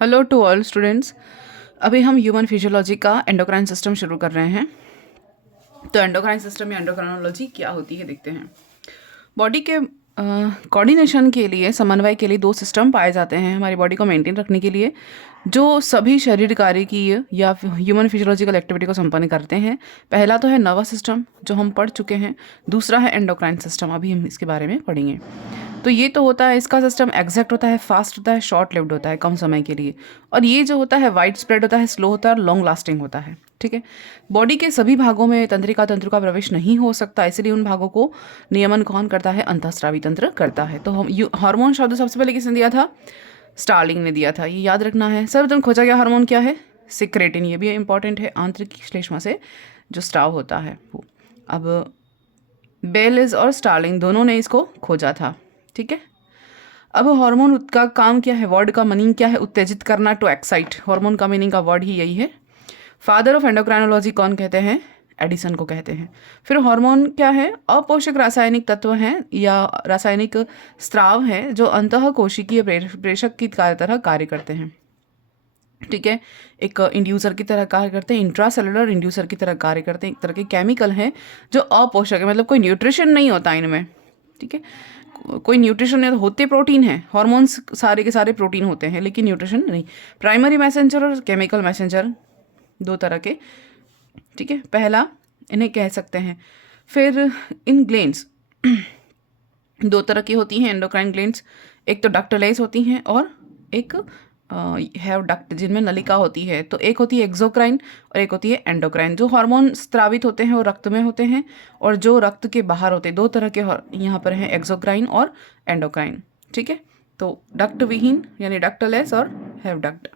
Hello to all students. अभी हम human physiology का एंडोक्राइन सिस्टम शुरू कर रहे हैं। तो एंडोक्राइन सिस्टम या एंडोक्राइनोलॉजी क्या होती है देखते हैं। बॉडी के कोऑर्डिनेशन के लिए, समन्वय के लिए दो सिस्टम पाए जाते हैं हमारी बॉडी को मेंटेन रखने के लिए, जो सभी शरीर कार्य की या ह्यूमन फिजियोलॉजिकल एक्टिविटी को संपन्न करते हैं। पहला तो है नर्वस सिस्टम, जो हम पढ़ चुके हैं। दूसरा है एंडोक्राइन सिस्टम, अभी हम इसके बारे में पढ़ेंगे। तो ये तो होता है, इसका सिस्टम एग्जैक्ट होता है, फास्ट होता है, शॉर्ट लिव्ड होता है, कम समय के लिए। और ये जो होता है वाइड स्प्रेड होता है, स्लो होता है और लॉन्ग लास्टिंग होता है। ठीक है। बॉडी के सभी भागों में तंत्रिका तंत्र का प्रवेश नहीं हो सकता, इसलिए उन भागों को नियमन कौन करता है? अंतःस्रावी तंत्र करता है। तो हम हार्मोन शब्द सबसे पहले किसने दिया था? स्टार्लिंग ने दिया था, ये याद रखना है। सर्वप्रथम खोजा गया हार्मोन क्या है? सिक्रेटिन। ये भी इंपॉर्टेंट है, आंतरिक श्लेष्मा से जो स्राव होता है वो। अब बेलिस और स्टार्लिंग दोनों ने इसको खोजा था। ठीक है। अब हार्मोन का काम क्या है? वर्ड का मीनिंग क्या है? उत्तेजित करना, टू एक्साइट। हार्मोन का मीनिंग का वर्ड ही यही है। फादर ऑफ एंडोक्राइनोलॉजी कौन कहते हैं? एडिसन को कहते हैं। फिर हार्मोन क्या है? अपोषक रासायनिक तत्व हैं या रासायनिक स्राव हैं जो अंतः कोशिकीय प्रेषक की तरह कार्य करते हैं। ठीक है। एक इंड्यूसर की तरह कार्य करते हैं, इंट्रासेलुलर इंड्यूसर की तरह कार्य करते हैं। एक तरह के केमिकल हैं जो अपोषक है, मतलब कोई न्यूट्रिशन नहीं होता इनमें। ठीक है। कोई न्यूट्रिशन नहीं होते, प्रोटीन है। हॉर्मोन्स सारे के सारे प्रोटीन होते हैं, लेकिन न्यूट्रिशन नहीं। प्राइमरी मैसेंजर और केमिकल मैसेंजर, दो तरह के। ठीक है। पहला इन्हें कह सकते हैं। फिर इन ग्लैंड्स दो तरह की होती हैं एंडोक्राइन ग्लैंड्स। एक तो डक्टलाइज होती हैं और एक हैव डक्ट, जिनमें नलिका होती है। तो एक होती है एक्सोक्राइन और एक होती है एंडोक्राइन। जो हार्मोन स्त्रावित होते हैं वो रक्त में होते हैं, और जो रक्त के बाहर होते हैं, दो तरह के यहाँ पर हैं, एक्सोक्राइन और एंडोक्राइन। ठीक है। तो डक्ट विहीन यानी डक्टलेस और हैव डक्ट।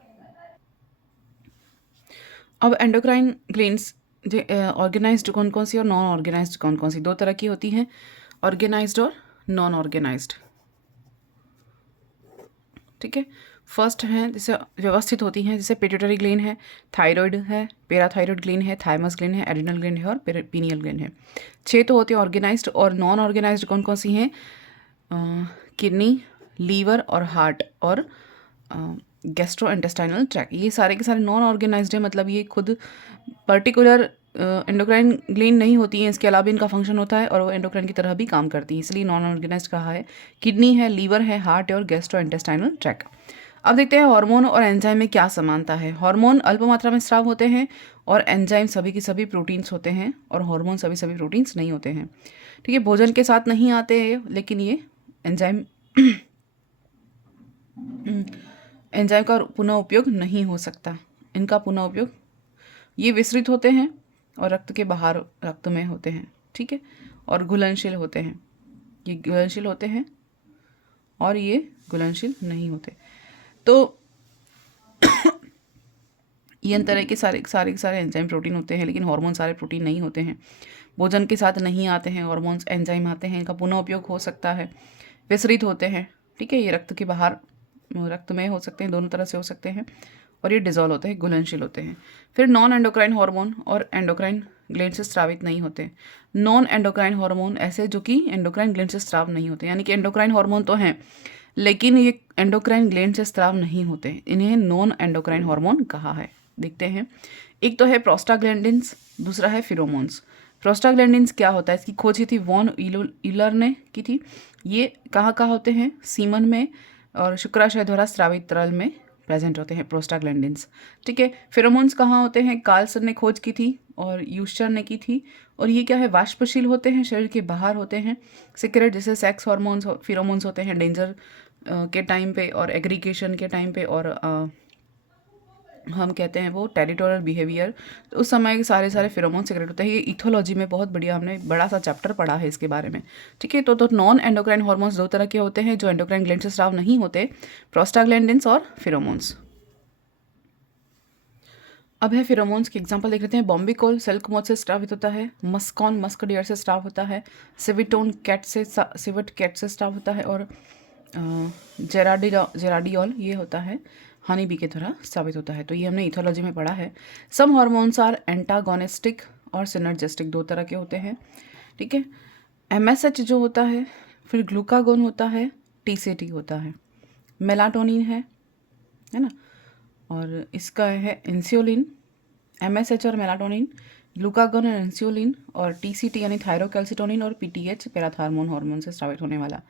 अब एंडोक्राइन ग्लैंड्स ऑर्गेनाइज्ड कौन कौन सी और नॉन ऑर्गेनाइज्ड कौन कौन सी? दो तरह की होती हैं, ऑर्गेनाइज्ड और नॉन ऑर्गेनाइज्ड। ठीक है। फर्स्ट है जिसे व्यवस्थित होती हैं, जैसे पिट्यूटरी ग्लैंड है, थायराइड है, पैराथायराइड ग्लैंड है, थाइमस ग्लैंड है, एड्रिनल ग्लैंड है और पीनियल ग्लैंड है। छः तो होते हैं ऑर्गेनाइज्ड। और नॉन ऑर्गेनाइज्ड कौन कौन सी हैं? किडनी, लीवर और हार्ट और गैस्ट्रो इंटेस्टाइनल ट्रैक। ये सारे के सारे नॉन ऑर्गेनाइज्ड है, मतलब ये खुद पर्टिकुलर एंडोक्राइन ग्लैंड नहीं होती हैं, इसके अलावा इनका फंक्शन होता है और वो एंडोक्राइन की तरह भी काम करती है, इसलिए नॉन ऑर्गेनाइज्ड कहा है। किडनी है, लीवर है, हार्ट है और गैस्ट्रो इंटेस्टाइनल ट्रैक। अब देखते हैं हार्मोन और एंजाइम में क्या समानता है। हार्मोन अल्प मात्रा में स्राव होते हैं और एंजाइम सभी की सभी प्रोटीन्स होते हैं, और हार्मोन सभी सभी प्रोटीन्स नहीं होते हैं। ठीक है। भोजन के साथ नहीं आते हैं, लेकिन ये एंजाइम एंजाइम का पुनः उपयोग नहीं हो सकता। इनका पुनः उपयोग, ये विसरित होते हैं और रक्त के बाहर रक्त में होते हैं। ठीक है। और घुलनशील होते हैं, ये घुलनशील होते हैं और ये घुलनशील नहीं होते। तो ये इन तरह के सारे सारे के सारे एंजाइम प्रोटीन होते हैं, लेकिन हार्मोन सारे प्रोटीन नहीं होते हैं। भोजन के साथ नहीं आते हैं हार्मोन्स, एंजाइम आते हैं, इनका पुनः उपयोग हो सकता है। विसरित होते हैं। ठीक है। ये रक्त के बाहर रक्त में हो सकते हैं, दोनों तरह से हो सकते हैं, और ये डिजॉल्व होते हैं, घुलनशील होते हैं। फिर नॉन एंडोक्राइन हार्मोन और एंडोक्राइन ग्लैंड से स्रावित नहीं होते। नॉन एंडोक्राइन हार्मोन ऐसे जो कि एंडोक्राइन ग्लैंड से स्राव नहीं होते, यानी कि एंडोक्राइन हार्मोन तो हैं, लेकिन ये एंडोक्राइन ग्लैंड से स्राव नहीं होते, इन्हें नॉन एंडोक्राइन हार्मोन कहा है। देखते हैं। एक तो है प्रोस्टाग्लैंडिन्स, दूसरा है फिरोमोन्स। प्रोस्टाग्लैंडिन्स क्या होता है? इसकी खोज की थी वॉन यूलर ने की थी। ये कहाँ कहाँ होते हैं? सीमन में और शुक्राशय द्वारा स्रावित तरल में प्रेजेंट होते हैं प्रोस्टाग्लैंडिन्स। ठीक है। फेरोमोन्स कहाँ होते हैं? कार्लसन ने खोज की थी और यूस्टर ने की थी। और ये क्या है? वाष्पशील होते हैं, शरीर के बाहर होते हैं। सिक्रेट जैसे सेक्स हार्मोन्स, फेरोमोन्स होते हैं डेंजर के टाइम पे और एग्रीगेशन के टाइम पे, और हम कहते हैं वो टेरिटोरियल बिहेवियर। तो उस समय के सारे सारे फेरोमोन सिक्रेट होते हैं। ये इथोलॉजी में बहुत बढ़िया हमने बड़ा सा चैप्टर पढ़ा है इसके बारे में। ठीक है। तो नॉन एंडोक्राइन हार्मोन्स दो तरह के होते हैं जो एंडोक्राइन ग्लैंड से स्राव नहीं होते, प्रोस्टाग्लैंडिन्स और फेरोमोन्स। अब है फेरोमोन्स की एग्जांपल देख लेते हैं। बॉम्बिकोल सिल्क मोथ से स्रावित होता है, मस्कॉन मस्क डियर से स्राव होता है, सिविटोन कैट से सिवट कैट से स्राव होता है, और जेराडियोल ये होता है हनी बी के तरह साबित होता है। तो ये हमने इथोलॉजी में पढ़ा है। सम हार्मोन्स आर एंटागोनिस्टिक और सिनर्जिस्टिक, दो तरह के होते हैं। ठीक है। एमएसएच जो होता है, फिर ग्लूकागोन होता है, टीसीटी होता है, मेलाटोनिन है ना, और इसका है इंसुलिन, MSH और मेलाटोनिन, ग्लूकागॉन और इंसुलिन, और TCT यानी थायरोकैल्सिटोनिन, और PTH पैराथार्मोन हार्मोन से स्रावित होने वाला।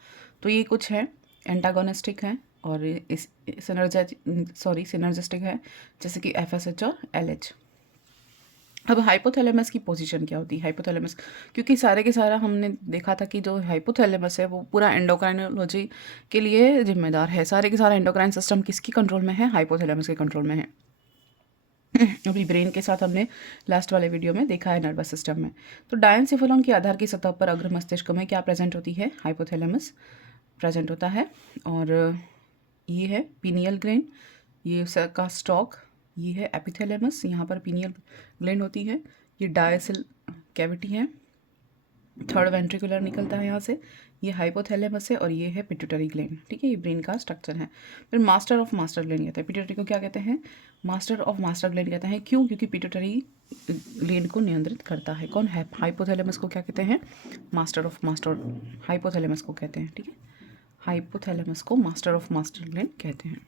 तो ये कुछ है एंटागोनिस्टिक है और इस सिनर्जिस्टिक है, जैसे कि FSH और LH। अब हाइपोथैलेमस की पोजीशन क्या होती है? हाइपोथैलेमस, क्योंकि सारे के सारा हमने देखा था कि जो हाइपोथैलेमस है वो पूरा एंडोक्राइनोलॉजी के लिए जिम्मेदार है। सारे के सारा एंडोक्राइन सिस्टम किसकी कंट्रोल में है? हाइपोथैलेमस के कंट्रोल में है। अभी ब्रेन के साथ हमने लास्ट वाले वीडियो में देखा है नर्वस सिस्टम में। तो डायनसिफलोन के आधार की सतह पर अग्र मस्तिष्क में क्या प्रेजेंट होती है? हाइपोथैलेमस प्रेजेंट होता है। और ये है पीनियल ग्लैंड, ये का स्टॉक, ये है एपिथैलेमस, यहाँ पर पीनियल ग्लैंड होती है। ये डायसिल कैविटी है, थर्ड वेंट्रिकुलर निकलता है यहाँ से, ये हाइपोथैलेमस है, और ये है पिट्यूटरी ग्लैंड। ठीक है, ये ब्रेन का स्ट्रक्चर है। फिर मास्टर ऑफ मास्टर ग्लैंड कहते हैं पिट्यूटरी को। क्या कहते हैं? मास्टर ऑफ मास्टर ग्लैंड कहते हैं। क्यों? क्योंकि पिट्यूटरी ग्लैंड को नियंत्रित करता है। कौन है? हाइपोथैलेमस को क्या कहते हैं? मास्टर ऑफ मास्टर, हाइपोथैलेमस को कहते हैं। ठीक है, हाइपोथैलेमस को मास्टर ऑफ मास्टर ग्लैंड कहते हैं।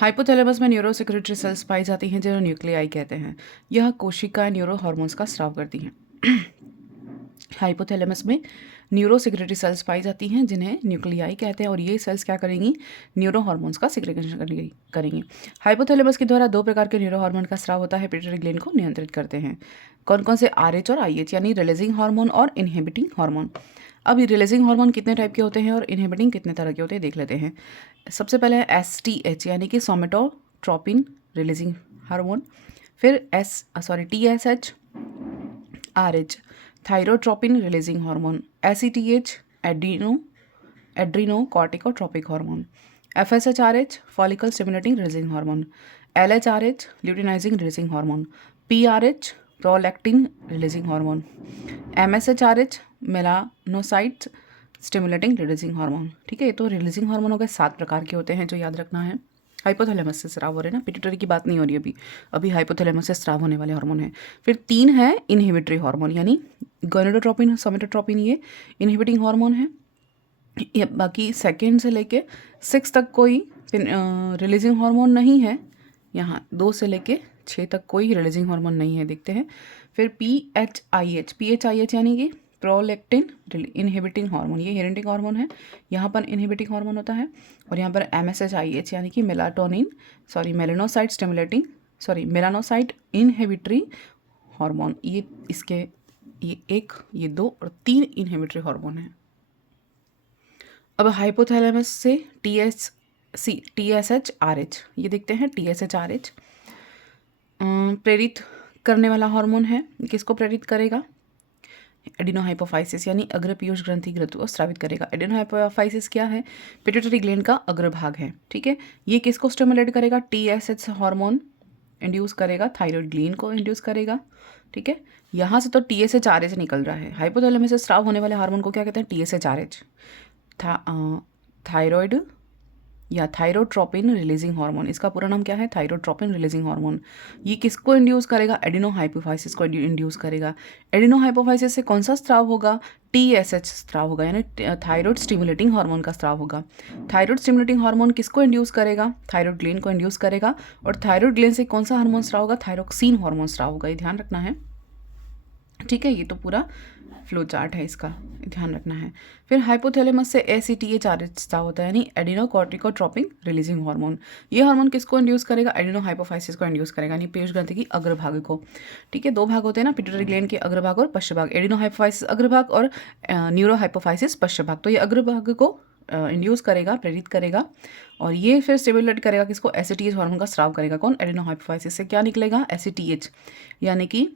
हाइपोथैलेमस में न्यूरो सेक्रेटरी सेल्स पाई जाती हैं जिन्हें न्यूक्लियाई कहते हैं। यह कोशिकाएं न्यूरो हार्मोन्स का स्राव करती हैं। हाइपोथैलेमस में न्यूरो सेक्रेटरी सेल्स पाई जाती हैं जिन्हें न्यूक्लियाई कहते हैं, और ये सेल्स क्या करेंगी? न्यूरो हार्मोन्स का सिक्रेशन करेंगी। हाइपोथैलेमस के द्वारा दो प्रकार के न्यूरो हार्मोन का स्राव होता है, पिट्यूटरी ग्लैंड को नियंत्रित करते हैं। कौन कौन से? RH और IH, यानी रिलीजिंग हार्मोन और इनहिबिटिंग हार्मोन। अब ये रिलीजिंग हार्मोन कितने टाइप के होते हैं और इनहिबिटिंग कितने तरह के होते हैं देख लेते हैं। सबसे पहले है STH, यानी कि सोमेटोट्रोपिन रिलीजिंग हार्मोन। फिर TSH, RH thyrotropin releasing hormone. ACTH adrenocorticotropic hormone. FSH-RH follicle stimulating releasing hormone. LHRH luteinising releasing hormone. PRH prolactin releasing hormone. MSH-RH melanocyte stimulating releasing hormone. ठीक है, ये तो रिलीजिंग हार्मोन हो गए, 7 प्रकार के होते हैं जो याद रखना है। हाइपोथैलेमस से स्राव हो रहे हैं ना, पिट्यूटरी की बात नहीं हो रही अभी हाइपोथैलेमस से स्राव होने वाले हार्मोन है। फिर 3 है इनहिबिटरी हार्मोन, यानी गोनेडोट्रोपिन, सोमेटोट्रोपिन, ये इनहिबिटिंग हार्मोन है। ये बाकी 2 से लेके 6 तक कोई रिलीजिंग हार्मोन नहीं है। यहाँ 2 से लेके 6 तक कोई रिलीजिंग हार्मोन नहीं है, देखते हैं। फिर PHIH यानी कि प्रोलैक्टिन इनहिबिटिंग हार्मोन, ये हेरेंटिक हार्मोन है, यहाँ पर इनहिबिटिंग हार्मोन होता है। और यहाँ पर MSH-IH यानी कि मेलानोसाइट इनहिबिटरी हार्मोन। ये इसके ये 1, ये 2 और 3 इनहिबिटरी हार्मोन है। अब हाइपोथैलेमस से TSH-RH, ये देखते हैं। TSH-RH प्रेरित करने वाला हार्मोन है। किसको प्रेरित करेगा? एडिनोहाइपोफाइसिस, यानी अग्र पीयूष ग्रंथि ग्रंथि को स्रावित करेगा। एडिनोहाइपोफाइसिस क्या है? पिट्यूटरी ग्लैंड का अग्रभाग है। ठीक है, ये किसको स्टिमुलेट करेगा? TSH हार्मोन इंड्यूस करेगा, थायराइड ग्लैंड को इंड्यूस करेगा। ठीक है, यहाँ से तो TSH-RH निकल रहा है। हाइपोथैलेमस से स्राव होने वाले हार्मोन को क्या कहते हैं? TSH-RH थायराइड या थायरोट्रोपिन रिलीजिंग हार्मोन। इसका पूरा नाम क्या है? Thyrotropin releasing hormone. ये किसको इंड्यूस करेगा? एडिनोहाइपोफाइसिस को इंड्यूस करेगा। एडिनोहाइपोफाइसिस से कौन सा स्राव होगा? TSH स्राव होगा, यानी थायराइड स्टिमुलेटिंग हार्मोन का स्राव होगा। थायराइड स्टिमुलेटिंग हार्मोन किसको इंड्यूस करेगा? थायराइड ग्लैंड को इंड्यूस करेगा। और थायराइड ग्लैंड से कौन सा हार्मोन स्राव होगा? थायरोक्सिन हार्मोन स्राव होगा, ये ध्यान रखना है। ठीक है, ये तो पूरा फ्लो चार्ट है, इसका ध्यान रखना है। फिर हाइपोथैलेमस से ACTH-RH स्राव होता है, यानी एडिनोकॉर्टिकोट्रोपिक रिलीजिंग हार्मोन। ये हार्मोन किसको इंड्यूस करेगा? एडिनोहाइपोफाइसिस को इंड्यूस करेगा, यानी पीयूष ग्रंथि की अग्रभाग को। ठीक है, 2 भाग होते हैं ना, पिट्यूटरी ग्लैंड के अग्रभाग और पश्च भाग। एडिनोहाइपोफाइसिस अग्रभाग और न्यूरोहाइपोफाइसिस पश्च भाग। तो ये अग्रभाग को इंड्यूस करेगा, प्रेरित करेगा, और ये फिर स्टिमुलेट करेगा किसको? ACTH हार्मोन का स्राव करेगा। कौन? एडिनोहाइपोफाइसिस से क्या निकलेगा? ACTH, यानी कि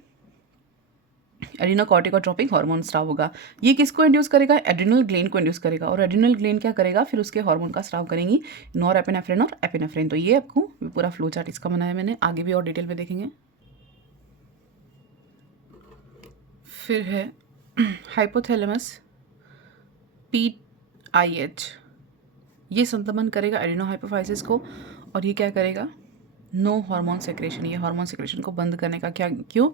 एडिनोकॉर्टिकोट्रोपिक हार्मोन स्राव होगा। ये किसको इंड्यूस करेगा? एड्रिनल ग्लैंड को इंड्यूस करेगा। और एड्रिनल ग्लैंड क्या करेगा? फिर उसके हार्मोन का स्राव करेंगी, नॉरएपिनेफ्रिन और एपिनेफ्रिन। तो ये आपको पूरा फ्लो चार्ट इसका बनाया मैंने, आगे भी और डिटेल में देखेंगे। फिर है हाइपोथैलेमस PIH, ये संतमन करेगा एडिनोहाइपोफाइसिस को, और ये क्या करेगा? नो हार्मोन सेक्रेशन, ये हार्मोन सेक्रेशन को बंद करने का क्या? क्यों?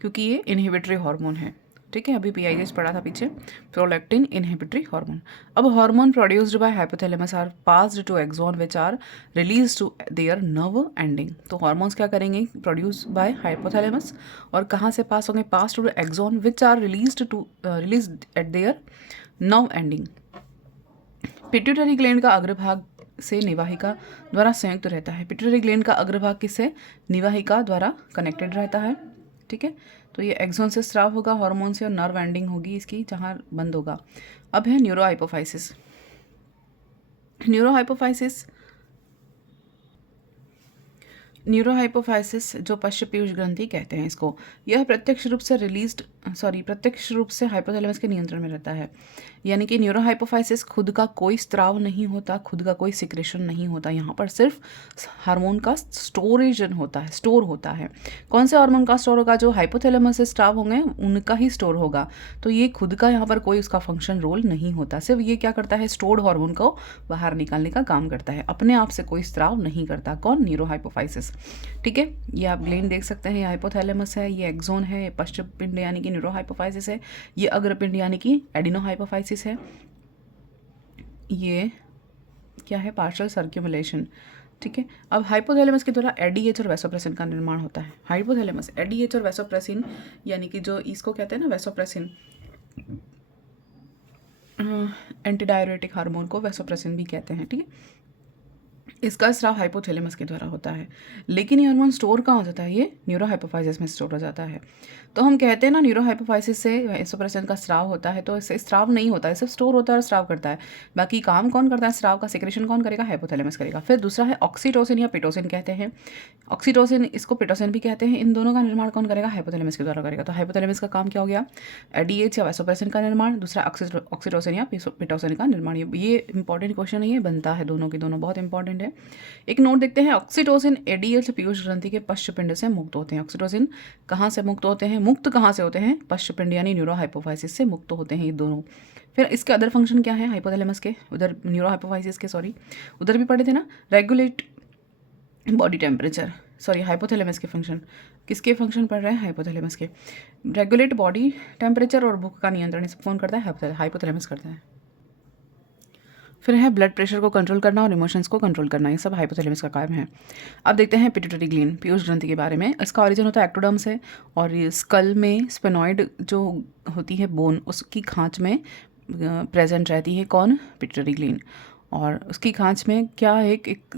क्योंकि ये इनहिबिटरी हार्मोन है। ठीक है, अभी PIH पढ़ा था पीछे, प्रोलैक्टिन इनहिबिटरी हार्मोन। अब hormone produced by hypothalamus are passed to axon which are release to their nerve ending. तो हार्मोन्स क्या करेंगे, प्रोड्यूस बाय हाइपोथैलेमस, और कहाँ से पास होंगे, pass to axon which are release at their nerve ending. Pituitary gland का अग्रभाग से निवाहिका द्वारा संयुक्त रहता है। पिट्यूटरी ग्लैंड का अग्रभाग किससे, निवाहिका द्वारा कनेक्टेड रहता है। ठीक है, तो ये एक्सोन से स्राव होगा हार्मोन से, और नर्व एंडिंग होगी इसकी जहाँ बंद होगा। अब है न्यूरोहाइपोफाइसिस। न्यूरोहाइपोफाइसिस जो पश्च पीयूष ग्रंथि कहते हैं इसको, यह प्रत्यक्ष रूप से हाइपोथैलेमस के नियंत्रण में रहता है। यानी कि न्यूरोहाइपोफाइसिस खुद का कोई स्त्राव नहीं होता, खुद का कोई सिक्रेशन नहीं होता, यहाँ पर सिर्फ हार्मोन का स्टोरेजन होता है, स्टोर होता है। कौन से हार्मोन का स्टोर होगा, जो हाइपोथैलेमस से स्त्राव होंगे उनका ही स्टोर होगा। तो ये खुद का यहाँ पर कोई उसका फंक्शन रोल नहीं होता, सिर्फ ये क्या करता है, स्टोर्ड हार्मोन को बाहर निकालने का काम करता है, अपने आप से कोई स्त्राव नहीं करता। कौन, न्यूरोहाइपोफाइसिस। ठीक है, ये आप ग्लैंड देख सकते हैं, ये हाइपोथैलेमस है, ये एक्सोन है, ये पश्च पिंड यानी कि न्यूरोहाइपोफाइसिस है, ये अग्रपिंड यानी कि एडिनोहाइपोफाइसिस है, ये क्या है, पार्शियल सर्क्यूमुलेशन। ठीक है, अब हाइपोथैलेमस के द्वारा एडीएच और वेसोप्रेसिन का निर्माण होता है। हाइपोथैलेमस एडीएच और वेसोप्रेसिन यानी कि जो इसको कहते हैं ना वेसोप्रेसिन, एंटीडायरेटिक हार्मोन को वेसोप्रेसिन भी कहते हैं। ठीक है, इसका स्राव हाइपोथैलेमस के द्वारा होता है। लेकिन ये हार्मोन स्टोर कहाँ हो जाता है, ये न्यूरोहाइपोफाइसिस में स्टोर हो जाता है। तो हम कहते हैं ना न्यूरोहाइपोफाइसिस से वेसोप्रेसिन का स्राव होता है, तो इससे स्राव नहीं होता है, सिर्फ स्टोर होता है और स्राव करता है। बाकी काम कौन करता है, स्राव का सिक्रेशन कौन करेगा, हाइपोथैलेमस करेगा। फिर दूसरा है ऑक्सीटोसिन या पिटोसिन कहते हैं, ऑक्सीटोसिन इसको पिटोसिन भी कहते हैं। इन दोनों का निर्माण कौन करेगा, हाइपोथैलेमस के द्वारा करेगा। तो हाइपोथैलेमस का काम क्या हो गया, एडीएच या वेसोप्रेसिन का निर्माण, दूसरा ऑक्सीटोसिन या पिटोसिन का निर्माण। ये इंपॉर्टेंट क्वेश्चन है, ये बनता है दोनों के दोनों, बहुत इंपॉर्टेंट है। एक नोट देखते हैं, ऑक्सीटोसिन एडीएच पीयूष ग्रंथि के पश्चपिंड से मुक्त होते हैं। ऑक्सीटोसिन कहाँ से मुक्त होते हैं, मुक्त कहाँ से होते हैं, पश्चपिंड यानी न्यूरोहाइपोफाइसिस से मुक्त होते हैं ये दोनों। फिर इसके अदर फंक्शन क्या है हाइपोथैलेमस के, उधर न्यूरोहाइपोफाइसिस के, सॉरी उधर भी पढ़े थे ना, regulate body temperature, sorry hypothalamus के फंक्शन, किसके फंक्शन पढ़ रहे हैं, हाइपोथैलेमस के। रेगुलेट बॉडी टेम्परेचर और भूख का नियंत्रण इस कौन करता है, हाइपोथैलेमस करता है। फिर है ब्लड प्रेशर को कंट्रोल करना और इमोशंस को कंट्रोल करना, ये सब हाइपोथैलेमस का काम है। अब देखते हैं पिट्यूटरी ग्लैंड, पीयूष ग्रंथि के बारे में। इसका ओरिजिन होता है एक्टोडर्म से, और ये स्कल में स्पेनॉइड जो होती है बोन, उसकी खांच में प्रेजेंट रहती है कौन, पिट्यूटरी ग्लैंड। और उसकी खांच में क्या है, एक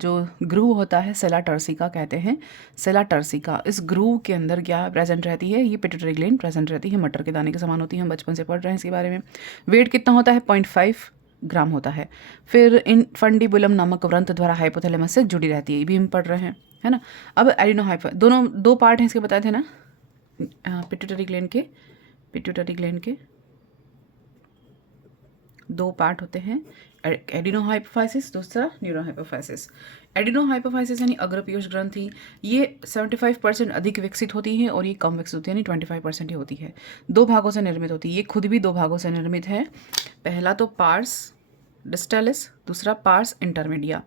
जो ग्रूव होता है सेला टर्सिका कहते हैं, सेला टर्सिका, इस ग्रूव के अंदर क्या प्रेजेंट रहती है, ये पिट्यूटरी ग्लैंड प्रेजेंट रहती है, मटर के दाने के समान होती है, हम बचपन से पढ़ रहे हैं इसके बारे में। वेट कितना होता है, 0.5 ग्राम होता है। फिर इनफंडिबुलम नामक व्रंत द्वारा हाइपोथैलेमस से जुड़ी रहती है, ये भी हम पढ़ रहे हैं, है ना। अब एडिनोहाइपो, दोनों दो पार्ट हैं इसके, बताए थे ना पिट्यूटरी ग्लैंड के दो पार्ट होते हैं, एडिनोहाइपोफाइसिस, दूसरा न्यूरोहाइपोफाइसिस। एडिनोहाइपोफाइसिस यानी अग्रपीयूष ग्रंथि, ये 75% अधिक विकसित होती है और ये कम विकसित होती है, यानी 25% ही होती है। दो भागों से निर्मित होती है, ये खुद भी दो भागों से निर्मित है। पहला तो पार्स डिस्टलिस, दूसरा पार्स इंटरमीडिया।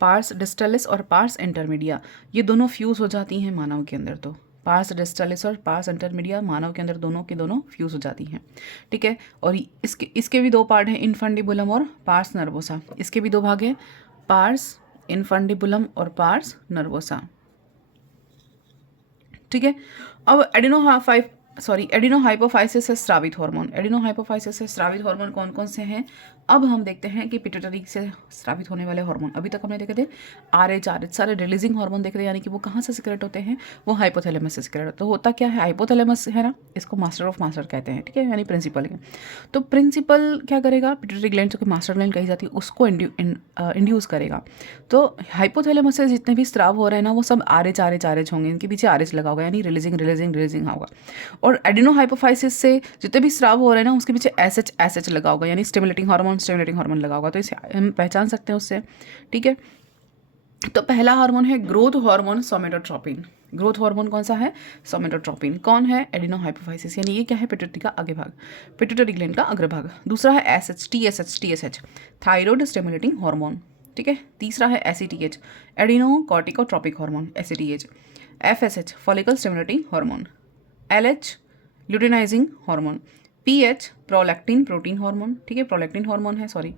पार्स डिस्टलिस और पार्स इंटरमीडिया ये दोनों फ्यूज़ हो जाती हैं मानव के अंदर, तो पार्स डिस्टलिस और पार्स इंटरमीडिया मानव के अंदर दोनों के दोनों फ्यूज़ हो जाती हैं। ठीक है, और इसके भी दो पार्ट हैं, इनफंडिबुलम और पार्स नर्वोसा। इसके भी दो भाग हैं, पार्स इनफंडिबुलम और पार्स नर्वोसा। ठीक है, अब एडिनोहाइपोफाइसिस से स्रावित हार्मोन, एडिनोहाइपोफाइसिस से स्रावित हार्मोन कौन कौन से हैं। अब हम देखते हैं कि पिट्यूटरी से स्रावित होने वाले हार्मोन, अभी तक हमने देखे थे RH सारे रिलीजिंग हार्मोन देखे थे, यानी कि वो कहाँ से सिक्रेट होते हैं, वो हाइपोथैलेमस से सिक्रेट होते हैं। तो होता क्या है, हाइपोथैलेमस है ना, इसको मास्टर ऑफ मास्टर कहते हैं। ठीक है, यानी प्रिंसिपल है। तो प्रिंसिपल क्या करेगा, पिट्यूटरी ग्लैंड जो कि मास्टर ग्लैंड कही जाती है, उसको इंड्यूस करेगा। तो हाइपोथैलेमस से जितने भी स्राव हो रहे हैं ना, वो सब RH होंगे, इनके पीछे RH लगा होगा, यानी रिलीजिंग होगा। और एडिनोहाइपोफाइसिस से जितने भी स्राव हो रहे हैं ना, उसके पीछे SH लगा होगा, यानी स्टिमुलेटिंग हार्मोन लगा होगा। तो इसे हम पहचान सकते हैं उससे। ठीक है, तो पहला हार्मोन है growth hormone somatotropin. Growth hormone कौन सा है, सोमेटोट्रोपिन। कौन है, एडिनोहाइपोफाइसिस, यानी ये क्या है, पिट्यूटरी का आगे भाग, पिट्यूटरी ग्लैंड का अग्रभाग। दूसरा है TSH, थायराइड स्टिमुलेटिंग हार्मोन। ठीक है, तीसरा है ACTH, adeno corticotropic hormone, ACTH। FSH, follicle stimulating hormone. LH luteinising hormone. PH prolactin protein hormone, ठीक है, प्रोलैक्टिन हार्मोन है, सॉरी।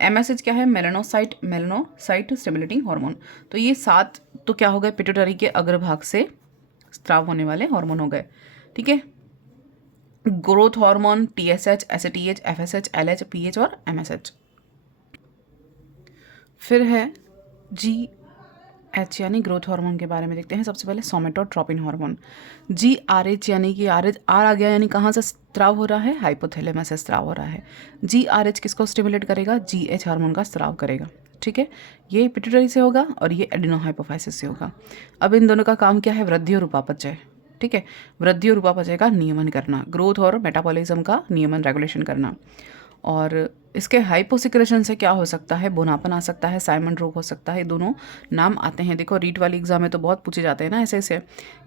एमएसएच क्या है, मेलानोसाइट स्टिमुलेटिंग हार्मोन। तो ये 7 तो क्या हो गए, पिट्यूटरी के अग्रभाग से स्त्राव होने वाले हार्मोन हो गए, ठीक है। Growth hormone TSH, STH, FSH, LH, pH और एमएसएच। फिर है जी एच यानी ग्रोथ हार्मोन के बारे में देखते हैं। सबसे पहले सोमेटोट्रोपिन हार्मोन। जी आर एच यानी कि आर आ गया, यानी कहाँ से स्त्राव हो रहा है, हाइपोथैलेमस से स्त्राव हो रहा है। जी आर एच किसको स्टिमुलेट करेगा, जी एच हार्मोन का स्त्राव करेगा, ठीक है। ये पिट्यूटरी से होगा और ये एडिनोहाइपोफाइसिस से होगा। अब इन दोनों का काम क्या है, वृद्धि और उपापचय, ठीक है। वृद्धि और उपापचय का नियमन करना, ग्रोथ और मेटाबॉलिज्म का नियमन रेगुलेशन करना। और इसके हाइपोसिक्रेशन से क्या हो सकता है, बोनापन आ सकता है, साइमन रोग हो सकता है, दोनों नाम आते हैं। देखो रीट वाली एग्जाम में तो बहुत पूछे जाते हैं ना ऐसे ऐसे,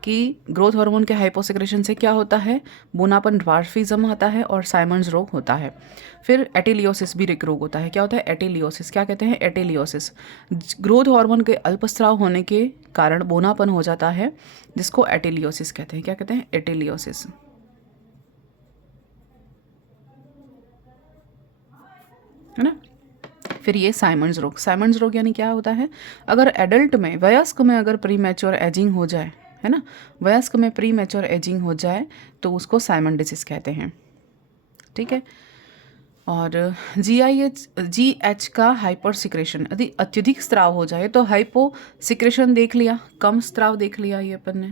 कि ग्रोथ हार्मोन के हाइपोसिक्रेशन से क्या होता है, बोनापन, ड्वार्फिज्म आता है और साइमन्स रोग होता है। फिर एटेलियोसिस भी एक रोग होता है। क्या होता है, एटेलियोसिस, क्या कहते हैं, एटेलियोसिस। ग्रोथ हार्मोन के अल्पस्राव होने के कारण बोनापन हो जाता है, जिसको एटेलियोसिस कहते हैं। क्या कहते हैं, एटेलियोसिस, है ना। फिर ये साइमन्स रोग यानी क्या होता है, अगर एडल्ट में, वयस्क में अगर प्री मैच्योर एजिंग हो जाए, है ना, वयस्क में प्री मैच्योर एजिंग हो जाए तो उसको साइमन डिसीज कहते हैं, ठीक है। और जी एच का हाइपर सिक्रेशन, यदि अत्यधिक स्त्राव हो जाए तो हाइपो सिक्रेशन देख लिया, कम स्त्राव देख लिया ये अपन ने,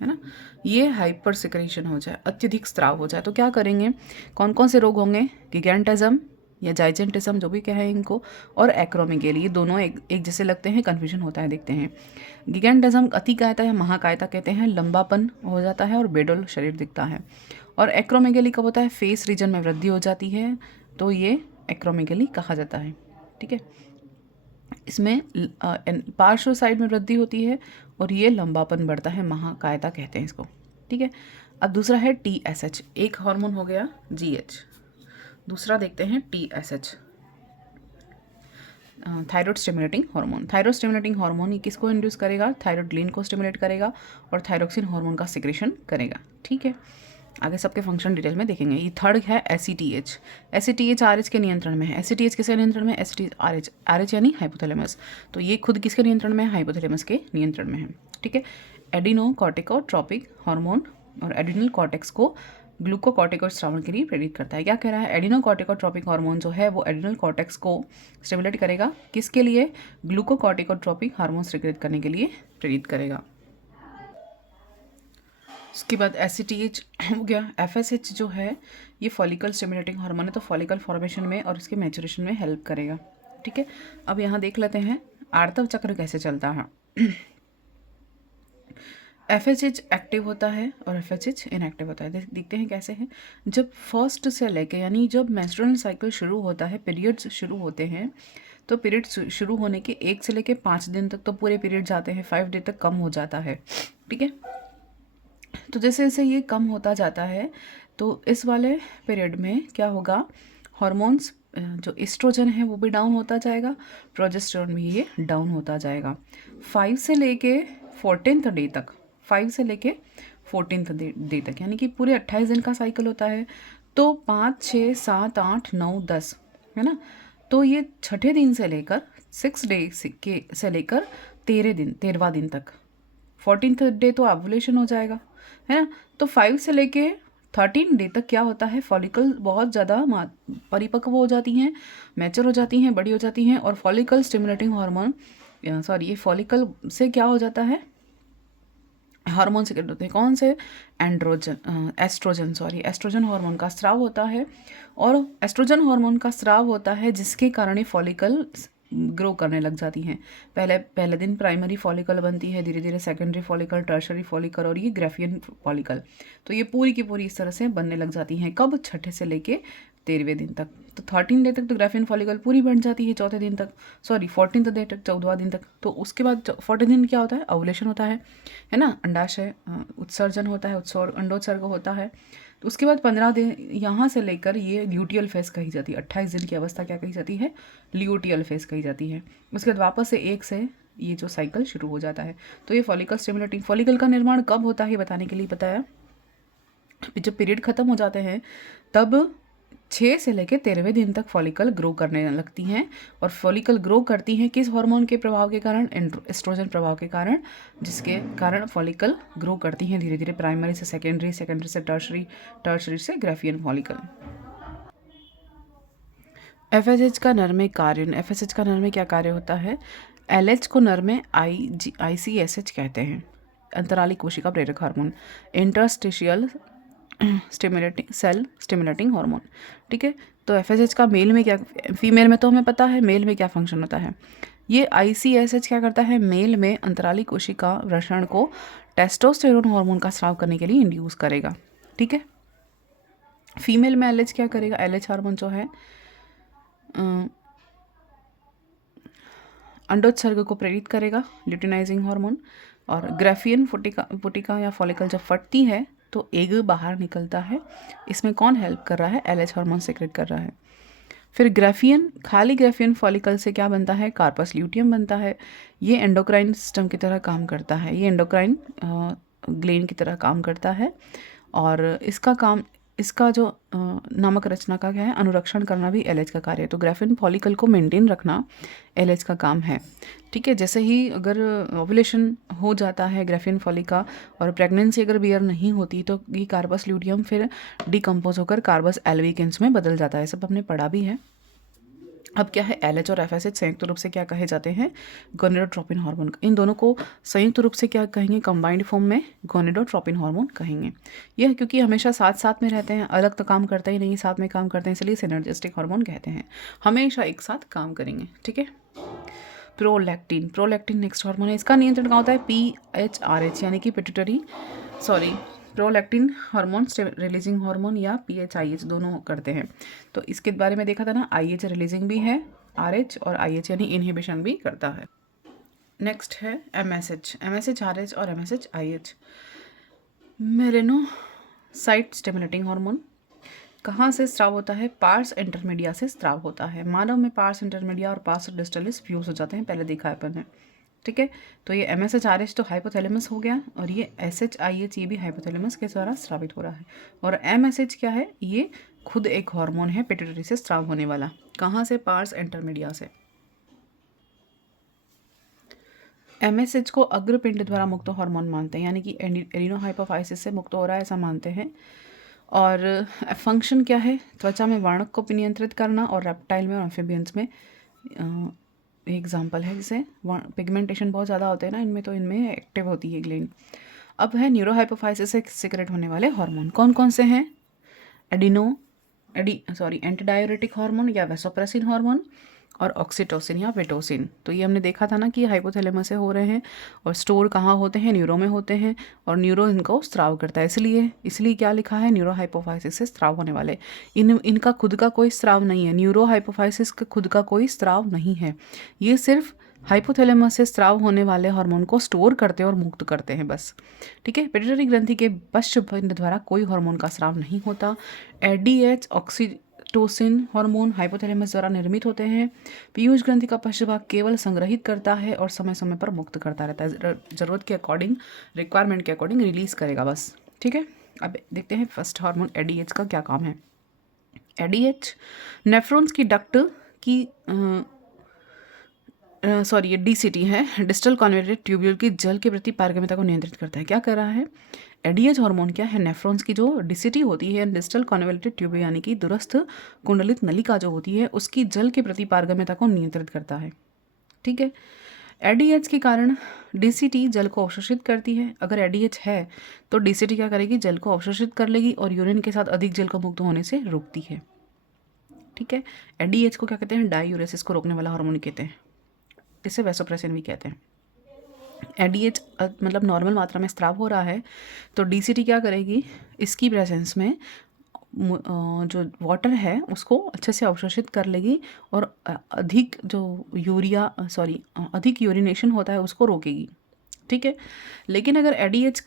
है ना। ये हाइपर सिक्रेशन हो जाए, अत्यधिक स्त्राव हो जाए तो क्या करेंगे, कौन कौन से रोग होंगे, गिगेंटिज्म या जाइजेंटिज्म जो भी कहें इनको, और एक्रोमेगेली। ये दोनों एक जैसे लगते हैं, कन्फ्यूजन होता है, देखते हैं। गिगेंटिज्म अतिकायता या महाकायता कहते हैं, लंबापन हो जाता है और बेडोल शरीर दिखता है। और एक्रोमेगेली कब होता है, फेस रीजन में वृद्धि हो जाती है, तो ये एक्रोमेगेली कहा जाता है, ठीक है। इसमें पार्श्व साइड में वृद्धि होती है और ये लंबापन बढ़ता है, महाकायता कहते हैं इसको, ठीक है। अब दूसरा है TSH, एक हार्मोन हो गया GH, दूसरा देखते हैं TSH, thyroid stimulating hormone. Thyroid stimulating hormone ये किसको इंड्यूस करेगा, थायराइड ग्लैंड को स्टिमुलेट करेगा और थायरोक्सिन हार्मोन का सिक्रेशन करेगा, ठीक है। आगे सबके फंक्शन डिटेल में देखेंगे। ये थर्ड है ACTH। ACTH RH के नियंत्रण में है। ACTH किसके नियंत्रण में है, ACTH RH यानी हाइपोथैलेमस। तो ये खुद किसके नियंत्रण में है, हाइपोथैलेमस के नियंत्रण में है, ठीक है। एडिनोकॉर्टिकोट्रोपिक हार्मोन और एडिनल कॉर्टेक्स को ग्लूकोकॉर्टिकोइड स्रावण के लिए प्रेरित करता है। क्या कह रहा है, एडिनोकॉर्टिकोट्रोपिक हार्मोन जो है वो एडिनल कॉर्टेक्स को स्टिमुलेट करेगा, किसके लिए, ग्लूकोकॉर्टिकोट्रोपिक हार्मोन स्वीकृत करने के लिए प्रेरित करेगा। उसके बाद ACTH हो गया। FSH जो है ये फॉलिकल स्टिमुलेटिंग हार्मोन है, तो फॉलिकल फॉर्मेशन में और उसके मैच्योरेशन में हेल्प करेगा, ठीक है। अब यहाँ देख लेते हैं आर्तव चक्र कैसे चलता है। FSH एक्टिव होता है और FSH इनएक्टिव होता है। देखते हैं कैसे है। जब फर्स्ट से लेके, यानी जब मेंस्ट्रुअल साइकिल शुरू होता है, पीरियड्स शुरू होते हैं, तो पीरियड शुरू होने के 1 से लेके 5 दिन तक तो पूरे पीरियड जाते हैं, 5 डे तक कम हो जाता है, ठीक है। तो जैसे जैसे ये कम होता जाता है तो इस वाले पीरियड में क्या होगा, हॉर्मोन्स जो एस्ट्रोजन है वो भी डाउन होता जाएगा, प्रोजेस्टेरोन भी ये डाउन होता जाएगा। 5 से लेके 14th डे तक, 5 से लेके 14th डे तक, यानी कि पूरे 28 दिन का साइकिल होता है। तो 5, 6, 7, 8, 9, 10, है ना। तो ये छठे दिन से लेकर 6 डे से लेकर 13वां दिन तक, 14th डे तो ओव्यूलेशन हो जाएगा, है ना। तो 5 से लेके 13 डे तक क्या होता है, फॉलिकल बहुत ज़्यादा परिपक्व हो जाती हैं, मैच्योर हो जाती हैं, बड़ी हो जाती हैं, और फॉलिकल स्टिमुलेटिंग हार्मोन, सॉरी, ये फॉलिकल से क्या हो जाता है, हार्मोन सिक्रेट होते हैं, कौन से, एस्ट्रोजन हार्मोन का स्राव होता है। और एस्ट्रोजन हार्मोन का स्राव होता है जिसके कारण ये फॉलिकल ग्रो करने लग जाती हैं। पहले दिन प्राइमरी फॉलिकल बनती है, धीरे धीरे सेकेंडरी फॉलिकल, टर्शरी फॉलिकल और ये ग्रेफियन फॉलिकल। तो ये पूरी की पूरी इस तरह से बनने लग जाती हैं, कब, छठे से लेके 13वें दिन तक। तो 13 डे तक तो ग्रेफियन फॉलिकल पूरी बन जाती है, चौथे दिन तक, सॉरी 14th डे तक, 14वां दिन तक। तो उसके बाद 14 दिन क्या होता है, ओवुलेशन होता है ना, अंडाशय उत्सर्जन होता है, अंडोत्सर्ग होता है। तो उसके बाद 15 दिन यहाँ से लेकर ये ल्यूटियल फेज कही जाती है, 28 दिन की अवस्था क्या कही जाती है, ल्यूटियल फेज कही जाती है। उसके बाद वापस से 1 से ये जो साइकिल शुरू हो जाता है। तो ये फॉलिकल स्टिमुलेटिंग, फॉलिकल का निर्माण कब होता है बताने के लिए बताया, जब पीरियड ख़त्म हो जाते हैं तब 6 से लेकर 13वें दिन तक फॉलिकल ग्रो करने लगती हैं। और फॉलिकल ग्रो करती हैं किस हार्मोन के प्रभाव के कारण? एस्ट्रोजन प्रभाव के कारण, जिसके कारण फॉलिकल ग्रो करती हैं धीरे धीरे, प्राइमरी से सेकेंडरी, सेकेंडरी से टर्शरी, टर्शरी से ग्राफियन फॉलिकल। एफएसएच का नर में कार्य, एफएसएच का नर में क्या कार्य होता है? एलएच को नर में आईसीएसएच कहते हैं, अंतराली कोशिका प्रेरक hormone, interstitial stimulating cell stimulating hormone. ठीक है, तो एफएसएच का मेल में क्या, फीमेल में तो हमें पता है मेल में क्या फंक्शन होता है। ये आईसीएसएच क्या करता है? मेल में अंतराली कोशिका वृषण को टेस्टोस्टेरोन हार्मोन का स्राव करने के लिए इंड्यूस करेगा। ठीक है, फीमेल में एलएच क्या करेगा? एलएच हार्मोन जो है अंडोत्सर्ग को प्रेरित करेगा, ल्यूटिनाइजिंग हार्मोन। और ग्राफियन फुटिका या फॉलिकल जब फटती है तो एग बाहर निकलता है, इसमें कौन हेल्प कर रहा है? एलएच हार्मोन सेक्रेट कर रहा है। फिर ग्राफियन, खाली ग्राफियन फॉलिकल से क्या बनता है? कार्पस ल्यूटियम बनता है। ये एंडोक्राइन सिस्टम की तरह काम करता है, ये एंडोक्राइन ग्लैंड की तरह काम करता है। और इसका काम, इसका जो नामक रचना का क्या है? अनुरक्षण करना भी एलएच का कार्य है। तो ग्राफियन फॉलिकल को मेंटेन रखना एलएच का काम है। ठीक है, जैसे ही अगर ओव्यूलेशन हो जाता है ग्राफियन फॉलिका और प्रेगनेंसी अगर बियर नहीं होती तो ये कार्बस ल्यूटियम फिर डिकम्पोज होकर कार्बस एल्विकेंस में बदल जाता है, सब हमने पढ़ा भी है। अब क्या है, एलएच और एफएसएच संयुक्त रूप से क्या कहे जाते हैं? Gonadotropin hormone. इन दोनों को संयुक्त रूप से क्या कहेंगे? कंबाइंड फॉर्म में गोनेडोट्रोपिन हार्मोन कहेंगे। यह क्योंकि हमेशा साथ साथ में रहते हैं, अलग तो काम करते ही नहीं, साथ में काम करते हैं, इसलिए सिनर्जिस्टिक हार्मोन कहते हैं, हमेशा एक साथ काम करेंगे। ठीक है, प्रोलैक्टिन, प्रोलैक्टिन नेक्स्ट हार्मोन है, इसका नियंत्रण कहाँ होता है? पीएचआरएच यानी कि pituitary, sorry, prolactin hormone releasing hormone या पीएचआईएच दोनों करते हैं। तो इसके बारे में देखा था ना, आईएच रिलीजिंग भी है, आरएच, और आईएच यानी इनहिबिशन भी करता है। नेक्स्ट है एमएसएच, एमएसएच आरएच और एमएसएच आईएच, मेलेनोसाइट स्टिमुलेटिंग हार्मोन। कहाँ से स्राव होता है? पार्स इंटरमीडिया से स्राव होता है। मानव में पार्स इंटरमीडिया और पार्स डिस्टलिस फ्यूज हो जाते हैं, पहले देखा है अपन ने। ठीक है, तो ये MSH-RH तो हाइपोथैलेमस हो गया, और ये SH-IH ये भी हाइपोथैलेमस के द्वारा स्रावित हो रहा है। और MSH क्या है? ये खुद एक हार्मोन है पिट्यूटरी से स्राव होने वाला। कहाँ से? पार्स इंटरमीडिया से। MSH को अग्रपिंड द्वारा मुक्त हार्मोन मानते हैं, यानी कि एडिनोहाइपोफाइसिस से मुक्त हो रहा है ऐसा मानते हैं। और फंक्शन क्या है? त्वचा में वर्णक को नियंत्रित करना, और रेप्टाइल में और एम्फीबियंस में एग्जाम्पल है, जिसे पिगमेंटेशन बहुत ज़्यादा होते हैं ना इनमें, तो इनमें एक्टिव होती है ग्लैंड। अब है न्यूरोहाइपोफाइसिस से सिक्रेट होने वाले हार्मोन, कौन कौन से हैं? एंटीडायोरेटिक हार्मोन या वैसोप्रेसिन हार्मोन, और ऑक्सीटोसिन या वेटोसिन। तो ये हमने देखा था ना कि हाइपोथैलेमस से हो रहे हैं, और स्टोर कहाँ होते हैं? न्यूरो में होते हैं, और न्यूरो इनको स्राव करता है, इसलिए क्या लिखा है? न्यूरो हाइपोफाइसिस से स्राव होने वाले। इनका खुद का कोई स्राव नहीं है, न्यूरो हाइपोफाइसिस का खुद का कोई स्राव नहीं है, ये सिर्फ हाइपोथैलेमस से स्राव होने वाले हार्मोन को स्टोर करते हैं और मुक्त करते हैं बस। ठीक है, पिट्यूटरी ग्रंथि के पश्चपिंड द्वारा कोई हार्मोन का स्राव नहीं होता। एडीएच ऑक्सीटोसिन हार्मोन हाइपोथैलेमस द्वारा निर्मित होते हैं। पीयूष ग्रंथि का पश्चभाग केवल संग्रहित करता है और समय समय पर मुक्त करता रहता है, जरूरत के अकॉर्डिंग, रिक्वायरमेंट के अकॉर्डिंग रिलीज करेगा बस। ठीक है, अब देखते हैं फर्स्ट हार्मोन एडीएच का क्या काम है। एडीएच नेफ्रॉन्स की डक्ट की ये डीसीटी है, डिस्टल कॉन्वेटेड ट्यूब्यूल की जल के प्रति पारगम्यता को नियंत्रित करता है। क्या कर रहा है? एडीएच हार्मोन क्या है? नेफ्रॉन्स की जो डीसीटी होती है, डिस्टल कॉन्वेटेड ट्यूब्यूल यानी कि दूरस्थ कुंडलित नलिका जो होती है, उसकी जल के प्रति पारगम्यता को नियंत्रित करता है। ठीक है, एडीएच के कारण डीसीटी जल को अवशोषित करती है। अगर एडीएच है तो डीसीटी क्या करेगी? जल को अवशोषित कर लेगी और यूरिन के साथ अधिक जल को मुक्त होने से रोकती है। ठीक है, एडीएच को क्या कहते हैं? डायूरेसिस को रोकने वाला हार्मोन कहते हैं, इसे वैसोप्रेसिन भी कहते हैं। एडीएच मतलब नॉर्मल मात्रा में स्राव हो रहा है तो डीसीटी क्या करेगी? इसकी प्रेजेंस में जो वाटर है उसको अच्छे से अवशोषित कर लेगी और अधिक अधिक यूरिनेशन होता है उसको रोकेगी। ठीक है, लेकिन अगर एडीएच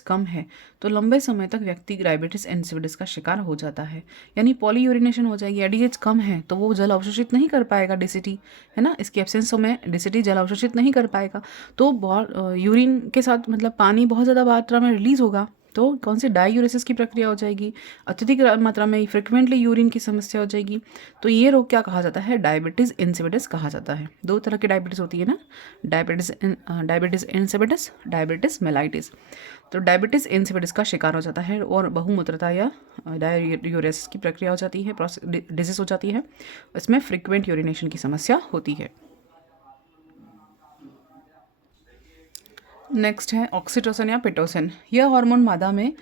कम है तो लंबे समय तक व्यक्ति डायबिटीज इंसिपिडिस का शिकार हो जाता है, यानी पॉली यूरिनेशन हो जाएगी। एडीएच कम है तो वो जल अवशोषित नहीं कर पाएगा, डीसीटी है ना, इसकी एब्सेंस में डीसीटी जल अवशोषित नहीं कर पाएगा, तो बहुत यूरिन के साथ मतलब पानी बहुत ज़्यादा मात्रा में रिलीज होगा। तो कौन सी डायूरेसिस की प्रक्रिया हो जाएगी, अत्यधिक मात्रा में फ्रिक्वेंटली यूरिन की समस्या हो जाएगी। तो ये रोग क्या कहा जाता है, डायबिटीज़ इंसिपिडिस कहा जाता है। दो तरह की डायबिटीज़ होती है ना, डायबिटीज़ इंसिपिडिस, डायबिटीज़ मेलाइटिस। तो डायबिटीज़ इंसिपिडिस का शिकार हो जाता है और बहुमूत्रता या डायूरेसिस की प्रक्रिया हो जाती है, डिजीज हो जाती है। इसमें फ्रिक्वेंट यूरिनेशन की समस्या होती है। नेक्स्ट है ऑक्सीटोसिन या पिटोसिन। यह हार्मोन मादा में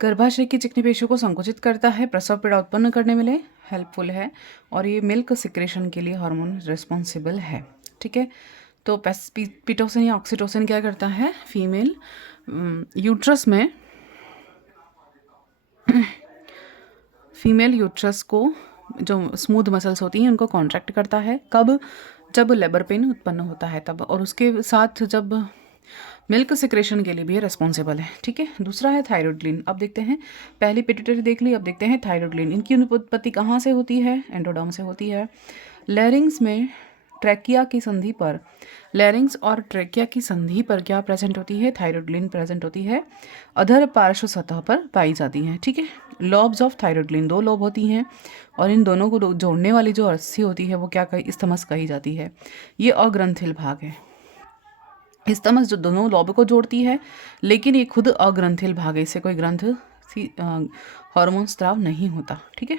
गर्भाशय की चिकनी पेशियों को संकुचित करता है, प्रसव पीड़ा उत्पन्न करने में हेल्पफुल है और ये मिल्क सिक्रेशन के लिए हार्मोन रिस्पॉन्सिबल है। ठीक है, तो पिटोसिन या ऑक्सीटोसिन क्या करता है, फीमेल यूट्रस में फीमेल यूट्रस को जो स्मूथ मसल्स होती हैं उनको कॉन्ट्रैक्ट करता है। कब, जब लेबर पेन उत्पन्न होता है तब, और उसके साथ जब मिल्क सिक्रेशन के लिए भी रिस्पॉन्सिबल है। ठीक है, दूसरा है थायराइड ग्लैंड। अब देखते हैं, पहली पिट्यूटरी देख ली, अब देखते हैं थायराइड ग्लैंड। इनकी उत्पत्ति कहाँ से होती है, एंडोडर्म से होती है। लैरिंग्स में ट्रैकिया की संधि पर, लैरिंग्स और ट्रैकिया की संधि पर क्या प्रेजेंट होती है, थायराइड ग्लैंड प्रेजेंट होती है, अधर पार्श्व सतह पर पाई जाती है। ठीक है, लॉब्स ऑफ थायराइड ग्लैंड, दो लोब होती हैं और इन दोनों को जोड़ने वाली जो रस्सी होती है वो क्या कही, इस्थमस कही जाती है। ये अग्रंथिल भाग है। इस्थमस जो दोनों लॉब को जोड़ती है, लेकिन ये खुद अग्रंथिल भाग है, इससे कोई ग्रंथ हार्मोन स्त्राव नहीं होता। ठीक है,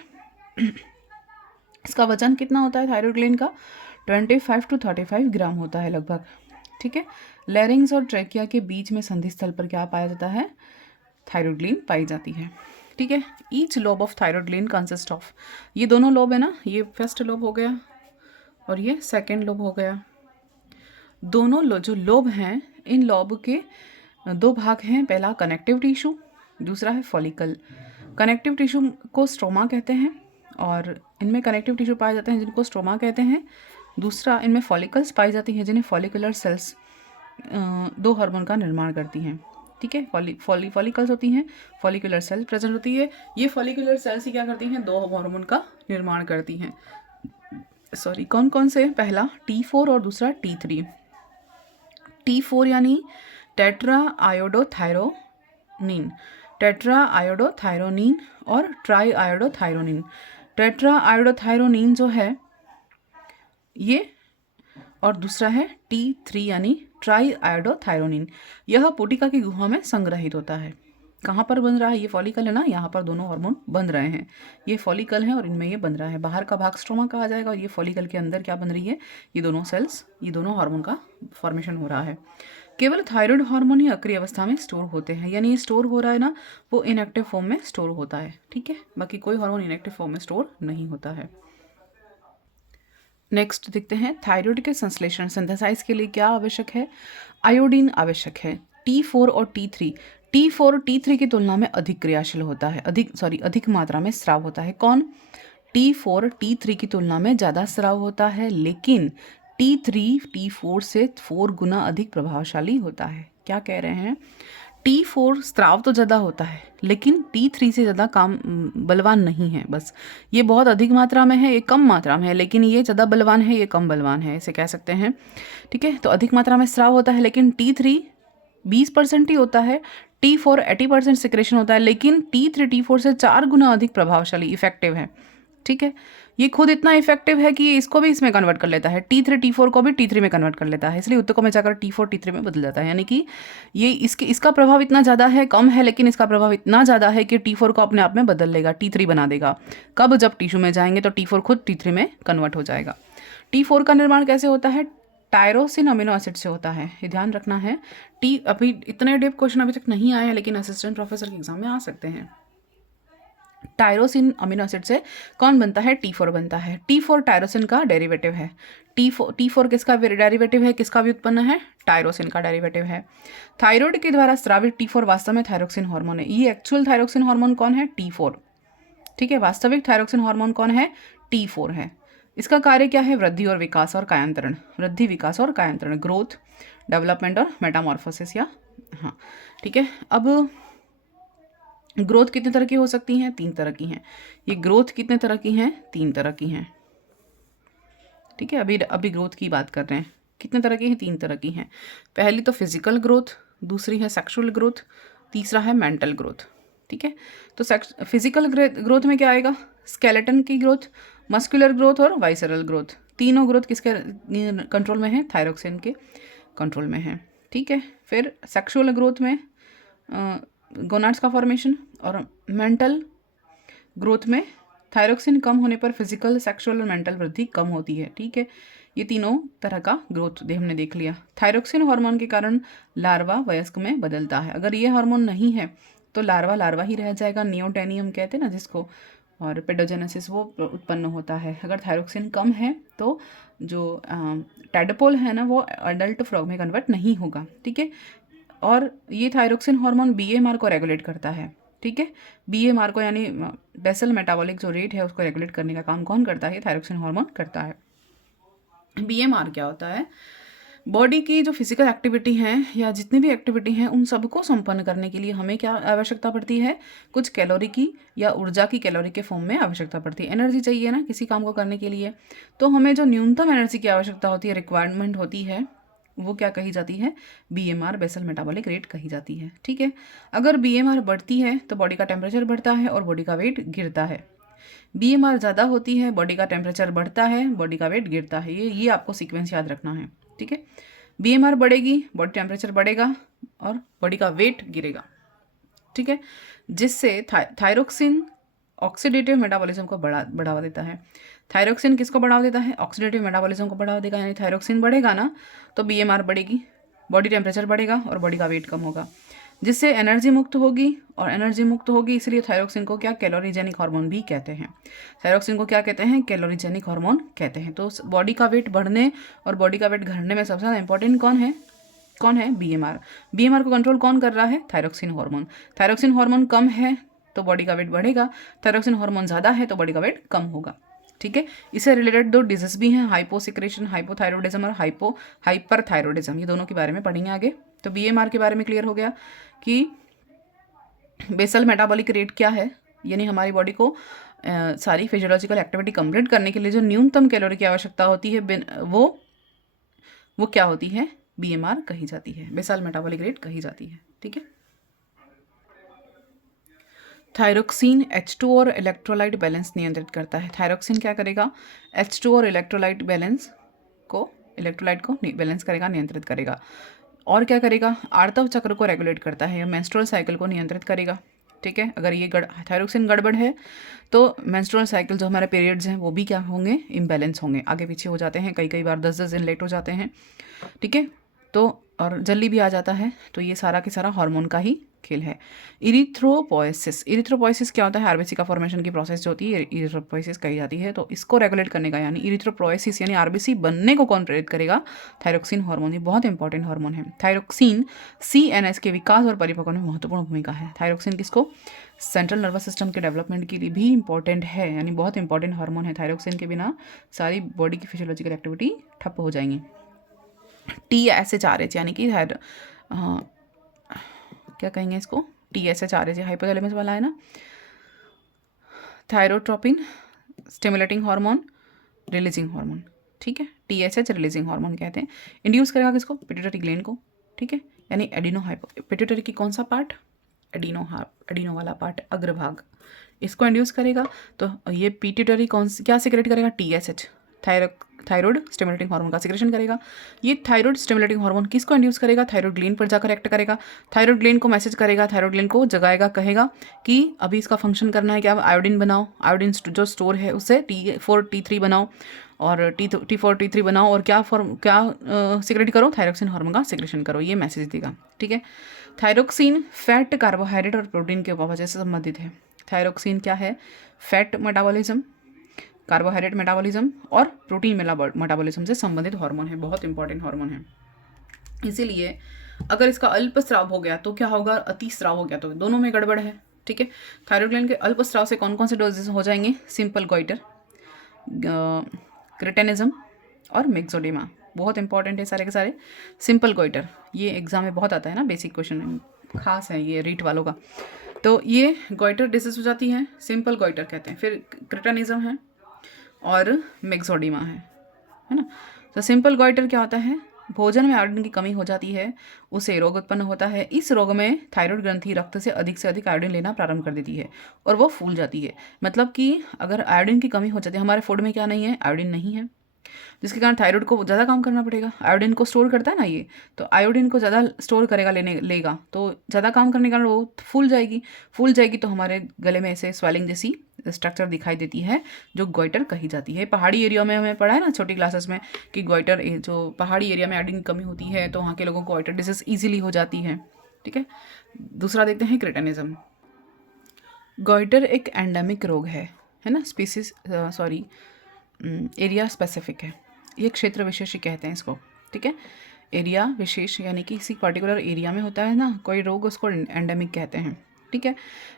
इसका वजन कितना होता है थायराइड ग्लैंड का, 25 to 35 ग्राम होता है लगभग। ठीक है, लैरिंग्स और ट्रैकिया के बीच में संधि स्थल पर क्या पाया जाता है, थायराइड ग्लैंड पाई जाती है। ठीक है, each lobe of thyroid gland consist of, ये दोनों लोब है ना, ये फर्स्ट लोब हो गया और ये सेकेंड लोब हो गया। दोनों जो लोब हैं, इन लोब के दो भाग हैं, पहला कनेक्टिव टिश्यू, दूसरा है फॉलिकल। कनेक्टिव टिश्यू को स्ट्रोमा कहते हैं और इनमें कनेक्टिव टिश्यू पाए जाते हैं जिनको स्ट्रोमा कहते हैं। दूसरा, इनमें फॉलिकल्स पाई जाती हैं जिन्हें फॉलिकुलर सेल्स दो हार्मोन का निर्माण करती हैं। ठीक है, फॉलिकल्स होती हैं, फॉलिकुलर सेल प्रेजेंट होती है। ये फॉलिकुलर सेल्स ही क्या करती हैं, दो हार्मोन का निर्माण करती हैं। सॉरी, कौन कौन से, पहला T4 और दूसरा T3। T4 यानी टेट्रा आयोडोथायरोनिन, टेट्रा आयोडोथायरोनिन और ट्राई आयोडोथायरोनिन। टेट्रा आयोडोथायरोनिन जो है ये, और दूसरा है T3 यानी ट्राई आयोडोथायरोनिन। यह पुटिका की गुहा में संग्रहित होता है। कहाँ पर बन रहा है, ये फॉलिकल है ना, यहाँ पर दोनों हार्मोन बन रहे हैं। ये फॉलिकल है और इनमें ये बन रहा है। बाहर का भाग स्ट्रोमा कहा जाएगा और ये फॉलिकल के अंदर क्या बन रही है, ये दोनों सेल्स, ये दोनों हार्मोन का फॉर्मेशन हो रहा है। केवल थायराइड हार्मोन ही अक्रिय अवस्था में स्टोर होते हैं, यानी ये स्टोर हो रहा है ना, वो इनएक्टिव फॉर्म में स्टोर होता है। ठीक है, बाकी कोई हार्मोन इनएक्टिव फॉर्म में स्टोर नहीं होता है। नेक्स्ट देखते हैं, थायराइड के संश्लेषण सिंथेसाइज के लिए क्या आवश्यक है, आयोडीन आवश्यक है। T4 और T3 की तुलना में अधिक क्रियाशील होता है, अधिक मात्रा में स्राव होता है। कौन, T4 T3 की तुलना में ज़्यादा स्राव होता है, लेकिन T3 T4 से 4 गुना अधिक प्रभावशाली होता है। क्या कह रहे हैं, T4 स्त्राव तो ज़्यादा होता है लेकिन T3 से ज़्यादा काम बलवान नहीं है। बस ये बहुत अधिक मात्रा में है, ये कम मात्रा में है, लेकिन ये ज़्यादा बलवान है, ये कम बलवान है, ऐसे कह सकते हैं। ठीक है, तो अधिक मात्रा में स्राव होता है, लेकिन T3 20% ही होता है, T4 80% सिक्रेशन होता है, लेकिन T3 T4 से 4 गुना अधिक प्रभावशाली इफेक्टिव है। ठीक है, ये खुद इतना इफेक्टिव है कि इसको भी इसमें कन्वर्ट कर लेता है, T3 T4 को भी T3 में कन्वर्ट कर लेता है, इसलिए उत्तकों में जाकर T4 T3 में बदल जाता है। यानी कि ये इसका प्रभाव इतना ज़्यादा है, कम है, लेकिन इसका प्रभाव इतना ज़्यादा है कि T4 को अपने आप में बदल लेगा, T3 बना देगा। कब, जब टिश्यू में जाएंगे तो T4 खुद T3 में कन्वर्ट हो जाएगा। T4 का निर्माण कैसे होता है, टायरोसिन अमीनो एसिड से होता है, ये ध्यान रखना है। अभी इतने डेप क्वेश्चन अभी तक नहीं आए हैं, लेकिन असिस्टेंट प्रोफेसर के एग्जाम में आ सकते हैं। टायरोसिन अमीनो एसिड से कौन बनता है, T4 बनता है। T4 टायरोसिन का डेरिवेटिव है। T4 किसका डेरिवेटिव है, किसका व्युत्पन्न है, टायरोसिन का डेरिवेटिव है। थायराइड के द्वारा स्रावित T4 वास्तव में थायरोक्सिन हार्मोन है। ये एक्चुअल थायरोक्सिन हार्मोन कौन है, T4। ठीक है, वास्तविक थायरोक्सिन हार्मोन कौन है, T4 है। इसका कार्य क्या है, वृद्धि और विकास और कायांतरण, वृद्धि विकास और कायांतरण, ग्रोथ, डेवलपमेंट और मेटामॉर्फोसिस, या हाँ ठीक है। अब ग्रोथ कितने तरह की हो सकती हैं, 3 तरह की हैं। ये ग्रोथ कितने तरह की हैं, 3 तरह की हैं। ठीक है, अभी ग्रोथ की बात कर रहे हैं, कितने तरह की हैं, 3 तरह की हैं। पहली तो फिजिकल ग्रोथ, दूसरी है सेक्सुअल ग्रोथ, तीसरा है मेंटल ग्रोथ। ठीक है, तो फिजिकल ग्रोथ में क्या आएगा, स्केलेटन की ग्रोथ, मस्कुलर ग्रोथ और वाइसरल ग्रोथ। तीनों ग्रोथ किसके कंट्रोल में है, थायरोक्सिन के कंट्रोल में है। ठीक है, फिर सेक्सुअल ग्रोथ में गोनाड्स का फॉर्मेशन, और मेंटल ग्रोथ में थायरोक्सिन कम होने पर फिजिकल, सेक्सुअल और मेंटल वृद्धि कम होती है। ठीक है, ये तीनों तरह का ग्रोथ हमने देख लिया। थायरोक्सिन हार्मोन के कारण लार्वा वयस्क में बदलता है। अगर ये हार्मोन नहीं है तो लार्वा लार्वा ही रह जाएगा, नियोटेनियम कहते हैं ना जिसको, और पेडोजेनेसिस वो उत्पन्न होता है। अगर थायरोक्सिन कम है तो जो टैडपोल है ना वो एडल्ट फ्रॉग में कन्वर्ट नहीं होगा। ठीक है, और ये थायरोक्सिन हार्मोन बीएमआर को रेगुलेट करता है। ठीक है, बीएमआर को यानी बेसल मेटाबॉलिक जो रेट है उसको रेगुलेट करने का काम कौन करता है, थायरोक्सिन हार्मोन करता है। बीएमआर क्या होता है, बॉडी की जो फिजिकल एक्टिविटी है या जितनी भी एक्टिविटी हैं उन सबको संपन्न करने के लिए हमें क्या आवश्यकता पड़ती है, कुछ कैलोरी की या ऊर्जा की कैलोरी के फॉर्म में आवश्यकता पड़ती है। एनर्जी चाहिए ना किसी काम को करने के लिए, तो हमें जो न्यूनतम एनर्जी की आवश्यकता होती है, रिक्वायरमेंट होती है, वो क्या कही जाती है, बीएमआर बेसल मेटाबॉलिक रेट कही जाती है। ठीक है, अगर बीएमआर बढ़ती है तो बॉडी का टेम्परेचर बढ़ता है और बॉडी का वेट गिरता है। बीएमआर ज़्यादा होती है, बॉडी का टेम्परेचर बढ़ता है, बॉडी का वेट गिरता है। ये आपको सीक्वेंस याद रखना है। ठीक है, बीएमआर बढ़ेगी, बॉडी टेम्परेचर बढ़ेगा और बॉडी का वेट गिरेगा। ठीक है, जिससे थायरोक्सिन ऑक्सीडेटिव मेटाबॉलिज्म को बढ़ावा देता है। थायरोक्सिन किसको बढ़ावा देता है, ऑक्सीडेटिव मेटाबॉलिज्म को बढ़ावा देगा। यानी थायरोक्सिन बढ़ेगा ना तो बीएमआर बढ़ेगी, बॉडी टेम्परेचर बढ़ेगा और बॉडी का वेट कम होगा, जिससे एनर्जी मुक्त होगी। और एनर्जी मुक्त होगी इसलिए थायरोक्सिन को क्या कैलोरीजेनिक हार्मोन भी कहते हैं। थायरोक्सिन को क्या कहते हैं, कैलोरीजेनिक हार्मोन कहते हैं। तो बॉडी का वेट बढ़ने और बॉडी का वेट घटने में सबसे ज़्यादा इंपॉर्टेंट कौन है, बीएमआर। बीएमआर को कंट्रोल कौन कर रहा है, थायरोक्सिन हार्मोन। थायरोक्सिन हार्मोन कम है तो बॉडी का वेट बढ़ेगा, थायरोक्सिन हार्मोन ज़्यादा है तो बॉडी का वेट कम होगा। ठीक है, इससे रिलेटेड 2 डिजीज भी हैं, हाइपोसिक्रेशन हाइपोथायरॉयडिज्म और हाइपरथायरॉयडिज्म। ये दोनों के बारे में पढ़ेंगे आगे। तो बीएमआर के बारे में क्लियर हो गया कि बेसल मेटाबॉलिक रेट क्या है, यानी हमारी बॉडी को सारी फिजियोलॉजिकल एक्टिविटी कंप्लीट करने के लिए जो न्यूनतम कैलोरी की आवश्यकता होती है वो क्या होती है, बीएमआर कही जाती है, बेसल मेटाबॉलिक रेट कही जाती है। ठीक है, थायरोक्सिन H2 और इलेक्ट्रोलाइट बैलेंस नियंत्रित करता है। थायरोक्सिन क्या करेगा, H2 और इलेक्ट्रोलाइट को बैलेंस करेगा, नियंत्रित करेगा। और क्या करेगा, आर्तव चक्र को रेगुलेट करता है, या मेंस्ट्रुअल साइकिल को नियंत्रित करेगा। ठीक है, अगर ये थायरोक्सिन गड़बड़ है तो मेंस्ट्रुअल साइकिल जो हमारे पीरियड्स हैं वो भी क्या होंगे, इम्बैलेंस होंगे, आगे पीछे हो जाते हैं, कई बार 10 दिन लेट हो जाते हैं। ठीक है, तो और जल्दी भी आ जाता है। तो ये सारा के सारा हार्मोन का ही खेल है। इरिथ्रोपोइसिस क्या होता है, आरबीसी का फॉर्मेशन की प्रोसेस जो होती है इरिथ्रोपोइसिस कही जाती है। तो इसको रेगुलेट करने का, यानी इरिथ्रोपोइसिस यानी आरबीसी बनने को कौन प्रेरित करेगा, थायरोक्सिन हार्मोन। ये बहुत इंपॉर्टेंट हार्मोन है। थायरोक्सिन सीएनएस के विकास और परिपक्वन में महत्वपूर्ण भूमिका है। थायरोक्सिन किसको, सेंट्रल नर्वस सिस्टम के डेवलपमेंट के लिए भी इंपॉर्टेंट है, यानी बहुत इंपॉर्टेंट हार्मोन है। थायरोक्सिन के बिना सारी बॉडी की फिजियोलॉजिकल एक्टिविटी ठप्प हो जाएंगी। TSH यानी कि क्या कहेंगे इसको, TSH हाइपोथैलेमस वाला है ना, thyrotropin stimulating hormone, releasing hormone. ठीक है, TSH रिलीजिंग हार्मोन कहते हैं। इंड्यूस करेगा किसको, पिट्यूटरी ग्लैंड को। ठीक है, यानी पिट्यूटरी की कौन सा पार्ट, एडिनो वाला पार्ट, अग्रभाग, इसको इंड्यूस करेगा। तो ये पिट्यूटरी क्या सिक्रेट करेगा, TSH थायराइड स्टिमुलेटिंग हार्मोन का सिक्रेशन करेगा। ये थायराइड स्टिमुलेटिंग हार्मोन किसको इंड्यूस करेगा, थायराइड ग्लैंड पर जाकर एक्ट करेगा। थायराइड ग्लैंड को मैसेज करेगा, थायराइड ग्लैंड को जगाएगा, कहेगा कि अभी इसका फंक्शन करना है, क्या आयोडीन बनाओ, आयोडीन जो स्टोर है उससे T4T3 बनाओ और T4T3 बनाओ और क्या सिक्रेट करो, थायरोक्सिन हार्मोन का सिक्रेशन करो, ये मैसेज देगा। ठीक है, थायरोक्सिन फैट, कार्बोहाइड्रेट और प्रोटीन के उपभोजन से संबंधित है। थायरोक्सिन क्या है, फैट मेटाबॉलिज्म, कार्बोहाइड्रेट मेटाबॉलिज्म और प्रोटीन मेटाबॉलिज्म से संबंधित हार्मोन है, बहुत इंपॉर्टेंट हार्मोन है। इसीलिए अगर इसका अल्प स्राव हो गया तो क्या होगा, अति स्राव हो गया तो दोनों में गड़बड़ है। ठीक है, थायराइड ग्लैंड के अल्प स्राव से कौन कौन से डोजेस हो जाएंगे, सिंपल गोइटर, क्रेटेनिज्म और मिक्सोडेमा, बहुत इंपॉर्टेंट है सारे के सारे। सिंपल गोइटर ये एग्जाम में बहुत आता है ना, बेसिक क्वेश्चन खास है ये रीट वालों का। तो ये गोइटर डिजीज हो जाती है, सिंपल गोइटर कहते हैं। फिर क्रेटेनिज्म है और मिक्सोडेमा है ना। तो सिंपल गोइटर क्या होता है, भोजन में आयोडीन की कमी हो जाती है, उसे रोग उत्पन्न होता है। इस रोग में थायराइड ग्रंथि रक्त से अधिक आयोडीन लेना प्रारंभ कर देती है और वो फूल जाती है। मतलब कि अगर आयोडीन की कमी हो जाती है, हमारे फूड में क्या नहीं है, आयोडीन नहीं है, जिसके कारण थायराइड को ज़्यादा काम करना पड़ेगा। आयोडीन को स्टोर करता है ना ये, तो आयोडीन को ज़्यादा स्टोर करेगा, लेगा, तो ज़्यादा काम करने के कारण वो फूल जाएगी तो हमारे गले में ऐसे स्वेलिंग जैसी स्ट्रक्चर दिखाई देती है, जो गोइटर कही जाती है। पहाड़ी एरिया में हमें पढ़ा है ना छोटी क्लासेस में कि गोइटर, जो पहाड़ी एरिया में आयोडीन की कमी होती है तो वहाँ के लोगों को गोइटर डिजीज ईजिली हो जाती है। ठीक है, दूसरा देखते हैं क्रेटानिज्म। गोइटर एक एंडेमिक रोग है ना, स्पीसीज सॉरी एरिया स्पेसिफिक है, ये क्षेत्र विशेष ही कहते हैं इसको। ठीक है, एरिया विशेष यानी कि किसी पर्टिकुलर एरिया में होता है ना कोई रोग, उसको एंडेमिक कहते हैं। ठीक है,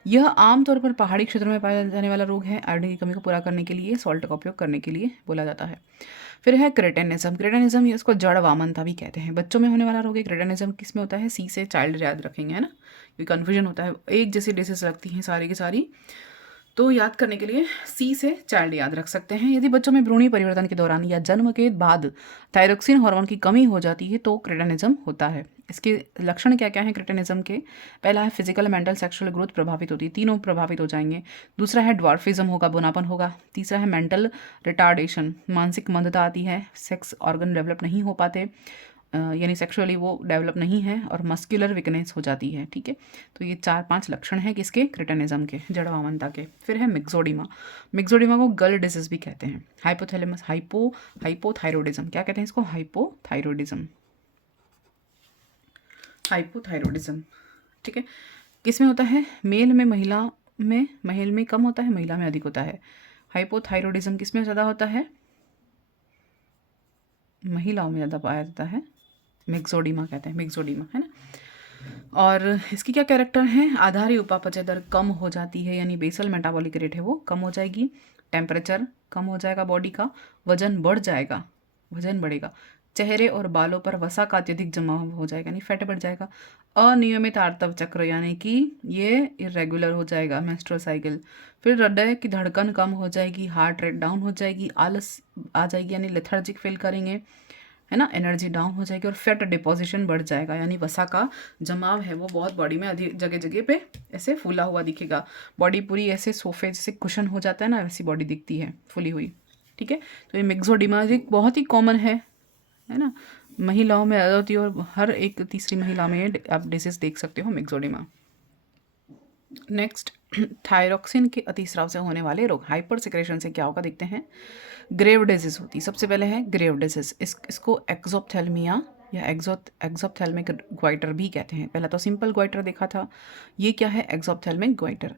यह आमतौर पर पहाड़ी क्षेत्रों में पाया जाने वाला रोग है। आयोडीन की कमी को पूरा करने के लिए सॉल्ट का उपयोग करने के लिए बोला जाता है। फिर है क्रेटेनिज्म। क्रेटेनिज्म इसको जड़ वामनता भी कहते हैं, बच्चों में होने वाला रोग है। क्रेटेनिज्म किस में होता है, सी से चाइल्ड याद रखेंगे, है ना, ये कन्फ्यूजन होता है, एक जैसी डिसीज लगती हैं सारी की सारी, तो याद करने के लिए सी से चाइल्ड याद रख सकते हैं। यदि बच्चों में भ्रूणीय परिवर्तन के दौरान या जन्म के बाद थायरोक्सिन हार्मोन की कमी हो जाती है तो क्रेटानिज्म होता है। इसके लक्षण क्या क्या हैं क्रेटानिज्म के? पहला है फिजिकल, मेंटल, सेक्सुअल ग्रोथ प्रभावित होती है, तीनों प्रभावित हो जाएंगे। दूसरा है ड्वार्फिज्म होगा, बोनापन होगा। तीसरा है मेंटल रिटार्डेशन, मानसिक मंदता आती है। सेक्स ऑर्गन डेवलप नहीं हो पाते, यानी सेक्सुअली वो डेवलप नहीं है, और मस्कुलर वीकनेस हो जाती है। ठीक है, तो ये 4-5 लक्षण हैं किसके, क्रेटानिज्म के, जड़ वामनता के। फिर है मिक्सोडिमा। मिक्सोडिमा को गर्ल डिजीज भी कहते हैं। हाइपोथैलेमस हाइपोथायरॉयडिज्म, क्या कहते हैं इसको, हाइपोथायरॉयडिज्म। हाइपोथायरॉयडिज्म, ठीक है, किस में होता है, मेल में, महिला में कम होता है, महिला में अधिक होता है। हाइपोथायरॉयडिज्म किस में ज़्यादा होता है, महिलाओं में ज़्यादा पाया जाता है। मिक्सोडिमा कहते हैं, मिक्सोडिमा, है ना। और इसकी क्या कैरेक्टर है, आधारी उपापचय दर कम हो जाती है, यानी बेसल मेटाबॉलिक रेट है वो कम हो जाएगी। टेम्परेचर कम हो जाएगा बॉडी का, वजन बढ़ जाएगा, वजन बढ़ेगा। चेहरे और बालों पर वसा का अत्यधिक जमाव हो जाएगा, यानी फैट बढ़ जाएगा। अनियमित आर्तव चक्र, यानी कि ये इरेगुलर हो जाएगा, मेंस्ट्रुअल साइकिल। फिर हृदय की धड़कन कम हो जाएगी, हार्ट रेट डाउन हो जाएगी, आलस आ जाएगी, यानी लेथर्जिक फील करेंगे, है ना, एनर्जी डाउन हो जाएगी। और फैट डिपोजिशन बढ़ जाएगा, यानी वसा का जमाव है वो बहुत बॉडी में अधिक जगह जगह पे ऐसे फूला हुआ दिखेगा। बॉडी पूरी ऐसे सोफे जैसे कुशन हो जाता है ना, वैसी बॉडी दिखती है फुली हुई। ठीक है, तो ये मिक्सोडिमा एक बहुत ही कॉमन है ना, महिलाओं में ज़्यादा होती है, और हर एक तीसरी महिला में आप डिसीज देख सकते हो मिक्सोडिमा। नेक्स्ट, थायरोक्सिन के अतिस्राव से होने वाले रोग, हाइपर सिक्रेशन से क्या होगा देखते हैं। ग्रेव डिजीज होती है, सबसे पहले है ग्रेव डिजीज, इसको एक्सोप्थेल्मिया या एक्सोप्थेल्मिक ग्वाइटर भी कहते हैं। पहला तो सिंपल ग्वाइटर देखा था, ये क्या है, एक्सोप्थेल्मिक ग्वाइटर।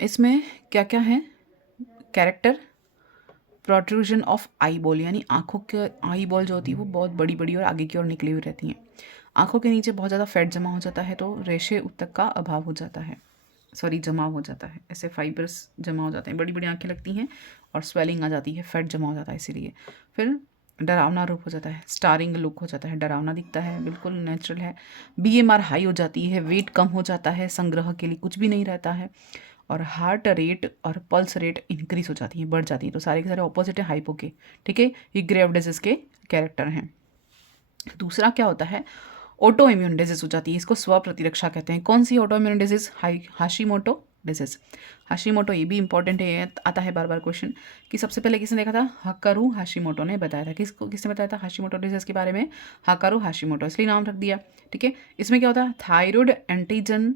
इसमें क्या क्या है character, protrusion of eye ball, यानी आंखों के आई बॉल जो होती है वो बहुत बड़ी बड़ी और आगे की ओर निकली हुई रहती हैं। आंखों के नीचे बहुत ज़्यादा फैट जमा हो जाता है तो रेशे उत्तक का अभाव हो जाता है, जमा हो जाता है, ऐसे फाइबर्स जमा हो जाते हैं, बड़ी बड़ी आंखें लगती हैं और स्वेलिंग आ जाती है, फैट जमा हो जाता है इसीलिए। फिर डरावना रूप हो जाता है, स्टारिंग लुक हो जाता है, डरावना दिखता है, बिल्कुल नेचुरल है। बीएमआर हाई हो जाती है, वेट कम हो जाता है, संग्रह के लिए कुछ भी नहीं रहता है, और हार्ट रेट और पल्स रेट इंक्रीज हो जाती है, बढ़ जाती है। तो सारे के सारे ऑपोजिट है हाइपो के। ठीक है, ये ग्रेव डिजीज के कैरेक्टर हैं। दूसरा क्या होता है, ऑटो इम्यून डिजीज हो जाती है, इसको स्व प्रतिरक्षा कहते हैं। कौन सी ऑटो इम्यून डिजीज, हाशीमोटो डिजीज। हाशीमोटो, ये भी इंपॉर्टेंट है, ये आता है बार बार क्वेश्चन कि सबसे पहले किसने देखा था, हकारू हाशीमोटो ने बताया था। किसने बताया था हाशीमोटो डिजीज के बारे में, हकारू हाशीमोटो, इसलिए नाम रख दिया। ठीक है, इसमें क्या होता है, थायराइड एंटीजन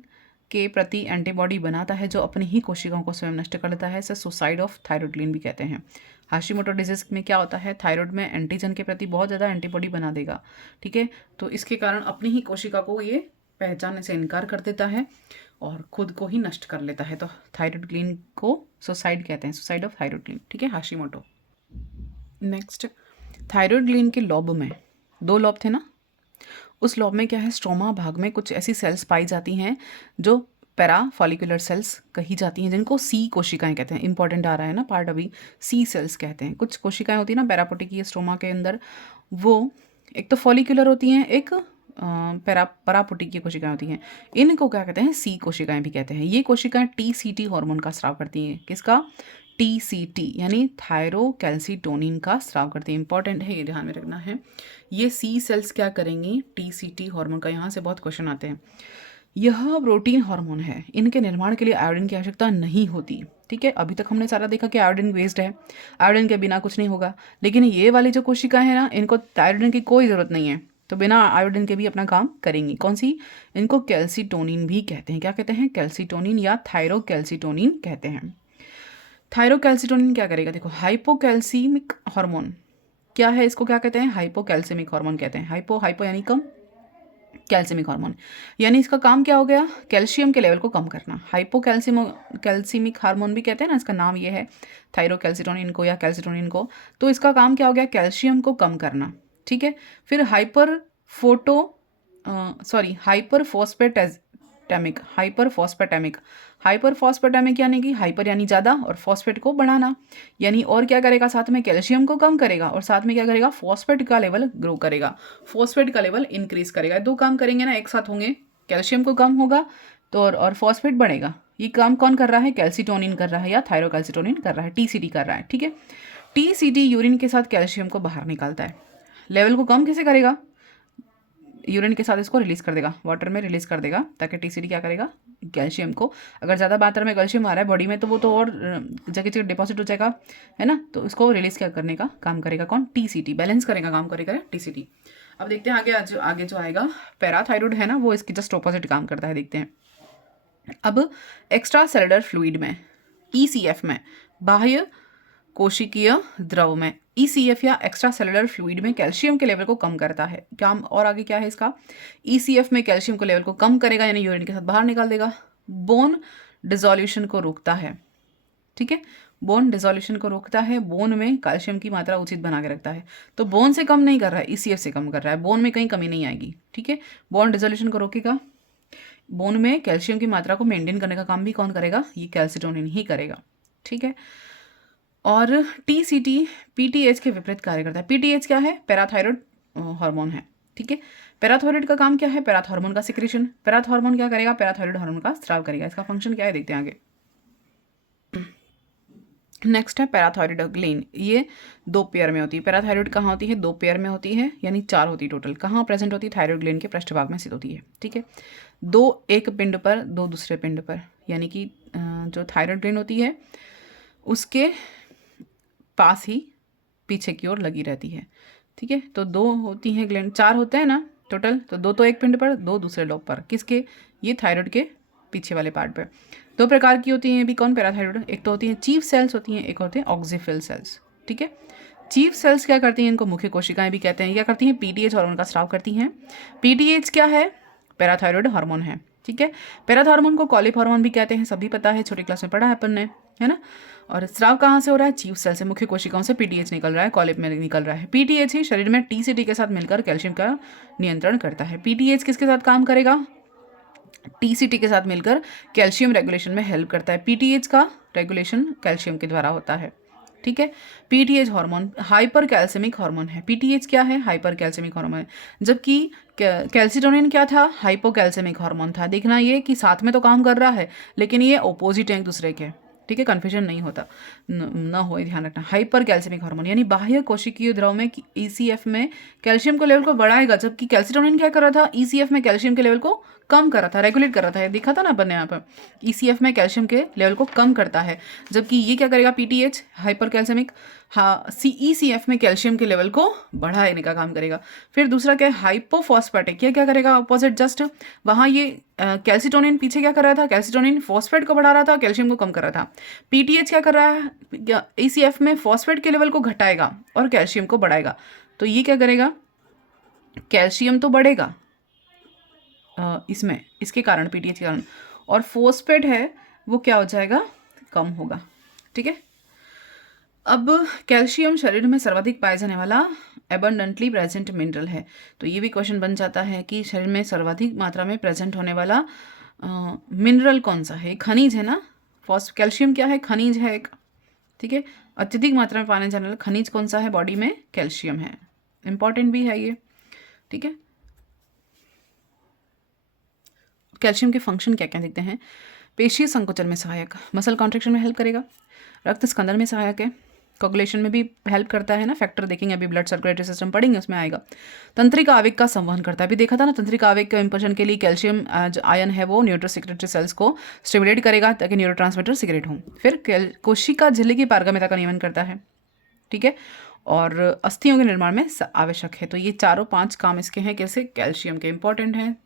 के प्रति एंटीबॉडी बनाता है जो अपनी ही कोशिकाओं को स्वयं नष्ट कर लेता है, इसे सुसाइड ऑफ थायरोइड भी कहते हैं। हाशीमोटो डिजीज में क्या होता है, थायराइड में एंटीजन के प्रति बहुत ज़्यादा एंटीबॉडी बना देगा। ठीक है, तो इसके कारण अपनी ही कोशिका को ये पहचानने से इनकार कर देता है और खुद को ही नष्ट कर लेता है। तो थायराइड ग्लैंड को सुसाइड कहते हैं, सुसाइड ऑफ थायराइड ग्लैंड। ठीक है, हाशीमोटो। नेक्स्ट, थायराइड ग्लैंड के लॉब में 2 लॉब थे ना, उस लॉब में क्या है, स्ट्रोमा भाग में कुछ ऐसी सेल्स पाई जाती हैं जो पैरा फॉलिकुलर सेल्स कही जाती हैं, जिनको सी कोशिकाएं कहते हैं। इंपॉर्टेंट आ रहा है ना पार्ट अभी, सी सेल्स कहते हैं। कुछ कोशिकाएं होती हैं ना पैरापोटिकी स्ट्रोमा के अंदर, वो एक तो फॉलिकुलर होती हैं, एक परापुटिकीय कोशिकाएं होती हैं। इनको क्या कहते हैं, सी कोशिकाएं भी कहते हैं। ये कोशिकाएं TCT हार्मोन का स्राव करती हैं, किसका, TCT यानी थायरोकैल्सिटोनिन का स्राव करती है। इंपॉर्टेंट है, ये ध्यान में रखना है। ये सी सेल्स क्या करेंगी, TCT हार्मोन का, यहाँ से बहुत क्वेश्चन आते हैं। यह प्रोटीन हार्मोन है, इनके निर्माण के लिए आयोडीन की आवश्यकता नहीं होती। ठीक है, अभी तक हमने सारा देखा कि आयोडीन वेस्ट है, आयोडीन के बिना कुछ नहीं होगा। लेकिन ये वाली जो कोशिका है ना, इनको आयोडीन की कोई ज़रूरत नहीं है, तो बिना आयोडीन के भी अपना काम करेंगी। कौन सी? इनको कैल्सिटोनिन भी कहते हैं। क्या कहते हैं? कैल्सिटोनिन या थायरोकैल्सिटोनिन कहते हैं। थायरोकैल्सिटोनिन क्या करेगा? देखो, हाइपोकैल्सीमिक हार्मोन क्या है, इसको क्या कहते हैं? हाइपोकैल्सीमिक हार्मोन कहते हैं। हाइपो यानी कम, कैल्सिमिक हार्मोन यानी इसका काम क्या हो गया? कैल्शियम के लेवल को कम करना। कैल्सिमिक हार्मोन भी कहते हैं ना, इसका नाम ये है थायरोकैल्सिटोनिन को या कैल्सिटोनिन को। तो इसका काम क्या हो गया? कैल्शियम को कम करना। ठीक है, फिर हाइपरफॉस्फेटेमिक यानी कि हाइपर यानी ज़्यादा और फॉस्फेट को बढ़ाना, यानी और क्या करेगा? साथ में कैल्शियम को कम करेगा और साथ में क्या करेगा? फॉस्फेट का लेवल ग्रो करेगा, फॉस्फेट का लेवल इंक्रीज करेगा। दो काम करेंगे ना, एक साथ होंगे। कैल्शियम को कम होगा तो और फॉस्फेट बढ़ेगा। ये काम कौन कर रहा है? कैल्सिटोनिन कर रहा है या थायरोकैल्सिटोनिन कर रहा है, TCT कर रहा है। ठीक है, TCT यूरिन के साथ कैल्शियम को बाहर निकालता है। लेवल को कम कैसे करेगा? यूरिन के साथ इसको रिलीज कर देगा, वाटर में रिलीज कर देगा, ताकि TCT क्या करेगा? कैल्शियम को, अगर ज़्यादा मात्रा में कैल्शियम आ रहा है बॉडी में तो वो तो और जगह जगह डिपॉजिट हो जाएगा, है ना। तो इसको रिलीज क्या करने का काम करेगा कौन? TCT, बैलेंस करेगा, काम करेगा TCT। अब देखते हैं आगे जो आएगा, पैराथायरॉयड है ना, वो इसकी जस्ट ऑपोजिट काम करता है। देखते हैं अब एक्स्ट्रा सेलुलर फ्लूइड में, ECF में, बाह्य कोशिकीय द्रव में, ECF या एक्स्ट्रा सेलुलर फ्लूइड में कैल्शियम के लेवल को कम करता है। काम और आगे क्या है इसका? ECF में कैल्शियम के लेवल को कम करेगा, यानी यूरिन के साथ बाहर निकाल देगा। बोन डिसोल्यूशन को रोकता है। ठीक है, बोन डिसोल्यूशन को रोकता है, बोन में कैल्शियम की मात्रा उचित बना के रखता है। तो बोन से कम नहीं कर रहा है, ECF से कम कर रहा है, बोन में कहीं कमी नहीं आएगी। ठीक है, बोन डिसोल्यूशन को रोकेगा, बोन में कैल्शियम की मात्रा को मेंटेन करने का काम भी कौन करेगा? ये कैल्सिटोनिन ही करेगा। ठीक है, और TCT PTH के विपरीत कार्य करता है। PTH क्या है? पैराथायरॉयड हार्मोन है। ठीक है, पैराथायरॉयड का काम क्या है? पैराथॉर्मोन का सिक्रेशन। पैराथॉर्मोन क्या करेगा? पैराथायरॉयड हार्मोन का स्राव करेगा। इसका फंक्शन क्या है देखते हैं आगे। नेक्स्ट है पैराथायरॉयड ग्लैंड। ये 2 पेयर में होती है। पैराथायरॉयड कहाँ होती है? 2 पेयर में होती है, यानी 4 होती है टोटल। कहाँ प्रेजेंट होती है? थायरॉयड ग्लैंड के पृष्ठभाग में स्थित होती है। ठीक है, 2 एक पिंड पर, 2 दूसरे पिंड पर, यानी कि जो थायरॉयड ग्लैंड होती है उसके पास ही पीछे की ओर लगी रहती है। ठीक है, तो 2 होती हैं ग्लैंड, 4 होते हैं ना टोटल, तो 2 तो एक पिंड पर, 2 दूसरे लोब पर। किसके? ये थायरॉयड के पीछे वाले पार्ट पे। 2 प्रकार की होती हैं भी कौन? पैराथायरॉयड। एक तो होती हैं चीफ सेल्स होती हैं, एक होते हैं ऑक्सीफिल सेल्स। ठीक है, चीफ सेल्स क्या करती हैं? इनको मुख्य कोशिकाएं भी कहते हैं। क्या करती हैं? PTH हार्मोन का स्राव करती हैं। PTH क्या है? पैराथायरॉयड हार्मोन है। ठीक है, पैराथॉर्मोन को कॉलिप हार्मोन भी कहते हैं, सभी पता है, छोटी क्लास में पढ़ा है अपन ने, है ना। और स्राव कहाँ से हो रहा है? चीफ सेल से, मुख्य कोशिकाओं से PTH निकल रहा है, कॉलिप में निकल रहा है। PTH ही शरीर में TCT के साथ मिलकर कैल्शियम का नियंत्रण करता है। PTH किसके साथ काम करेगा? TCT के साथ मिलकर कैल्शियम रेगुलेशन में हेल्प करता है। PTH का रेगुलेशन कैल्शियम के द्वारा होता है। ठीक है, PTH hormone hyper calcaemic hormone है। PTH क्या है? हाइपर कैल्सिमिक हार्मोन है। जबकि कैल्सिटोनिन क्या था? हाइपोकैल्सिमिक हार्मोन था। देखना ये कि साथ में तो काम कर रहा है, लेकिन ये ऑपोजिट है एक दूसरे के। ठीक है, कन्फ्यूजन नहीं होता, ना हो, ध्यान रखना। हाइपर कैल्सिमिक हार्मोन यानी बाह्य कोशिकीय द्रव में ECF में कैल्शियम के लेवल को बढ़ाएगा, जबकि कैल्सिटोनिन क्या कर रहा था? ECF में कैल्शियम के लेवल को कम कर रहा था, रेगुलेट कर रहा था। दिखा था ना अपन ने यहाँ पर, ECF में कैल्शियम के लेवल को कम करता है, जबकि ये क्या करेगा? PTH हाइपर कैल्सिमिक, हाँ, ECF में कैल्शियम के लेवल को बढ़ाने का काम करेगा। फिर दूसरा क्या है? हाइपोफॉस्फेटिक। ये क्या करेगा? ऑपोजिट, जस्ट वहाँ ये कैल्सिटोनिन पीछे क्या कर रहा था? कैल्सिटोनिन फॉस्फेट को बढ़ा रहा था, कैल्शियम को कम कर रहा था। PTH क्या कर रहा है? ECF में फॉस्फेट के लेवल को घटाएगा और कैल्शियम को बढ़ाएगा। तो ये क्या करेगा? कैल्शियम तो बढ़ेगा इसमें, इसके कारण, PTH के कारण, और फॉस्फेट है वो क्या हो जाएगा? कम होगा। ठीक है, अब कैल्शियम शरीर में सर्वाधिक पाया जाने वाला एबंडेंटली प्रेजेंट मिनरल है। तो ये भी क्वेश्चन बन जाता है कि शरीर में सर्वाधिक मात्रा में प्रेजेंट होने वाला मिनरल कौन सा है? खनिज है ना। कैल्शियम क्या है? खनिज है एक। ठीक है, अत्यधिक मात्रा में पाने जाने वाला खनिज कौन सा है बॉडी में? कैल्शियम है। इंपॉर्टेंट भी है ये। ठीक है, कैल्शियम के फंक्शन क्या क्या देखते हैं। पेशीय संकोचन में सहायक, मसल कॉन्ट्रेक्शन में हेल्प करेगा, रक्त स्कंदन में सहायक है, कोगुलेशन में भी हेल्प करता है ना, फैक्टर देखेंगे अभी ब्लड सर्कुलेटरी सिस्टम पढ़ेंगे उसमें आएगा। तंत्रिका आवेग का संवहन करता है, अभी देखा था ना, तंत्रिका आवेग के इंपल्शन के लिए कैल्शियम आयन है वो न्यूरोसेक्रेटरी सेल्स को स्टिमुलेट करेगा ताकि न्यूरोट्रांसमीटर सिक्रेट हों। फिर कोशिका झिल्ली की पारगम्यता का नियमन करता है, ठीक है, और अस्थियों के निर्माण में आवश्यक है। तो ये चारों 5 काम इसके हैं, कैसे, कैल्शियम के इंपॉर्टेंट हैं।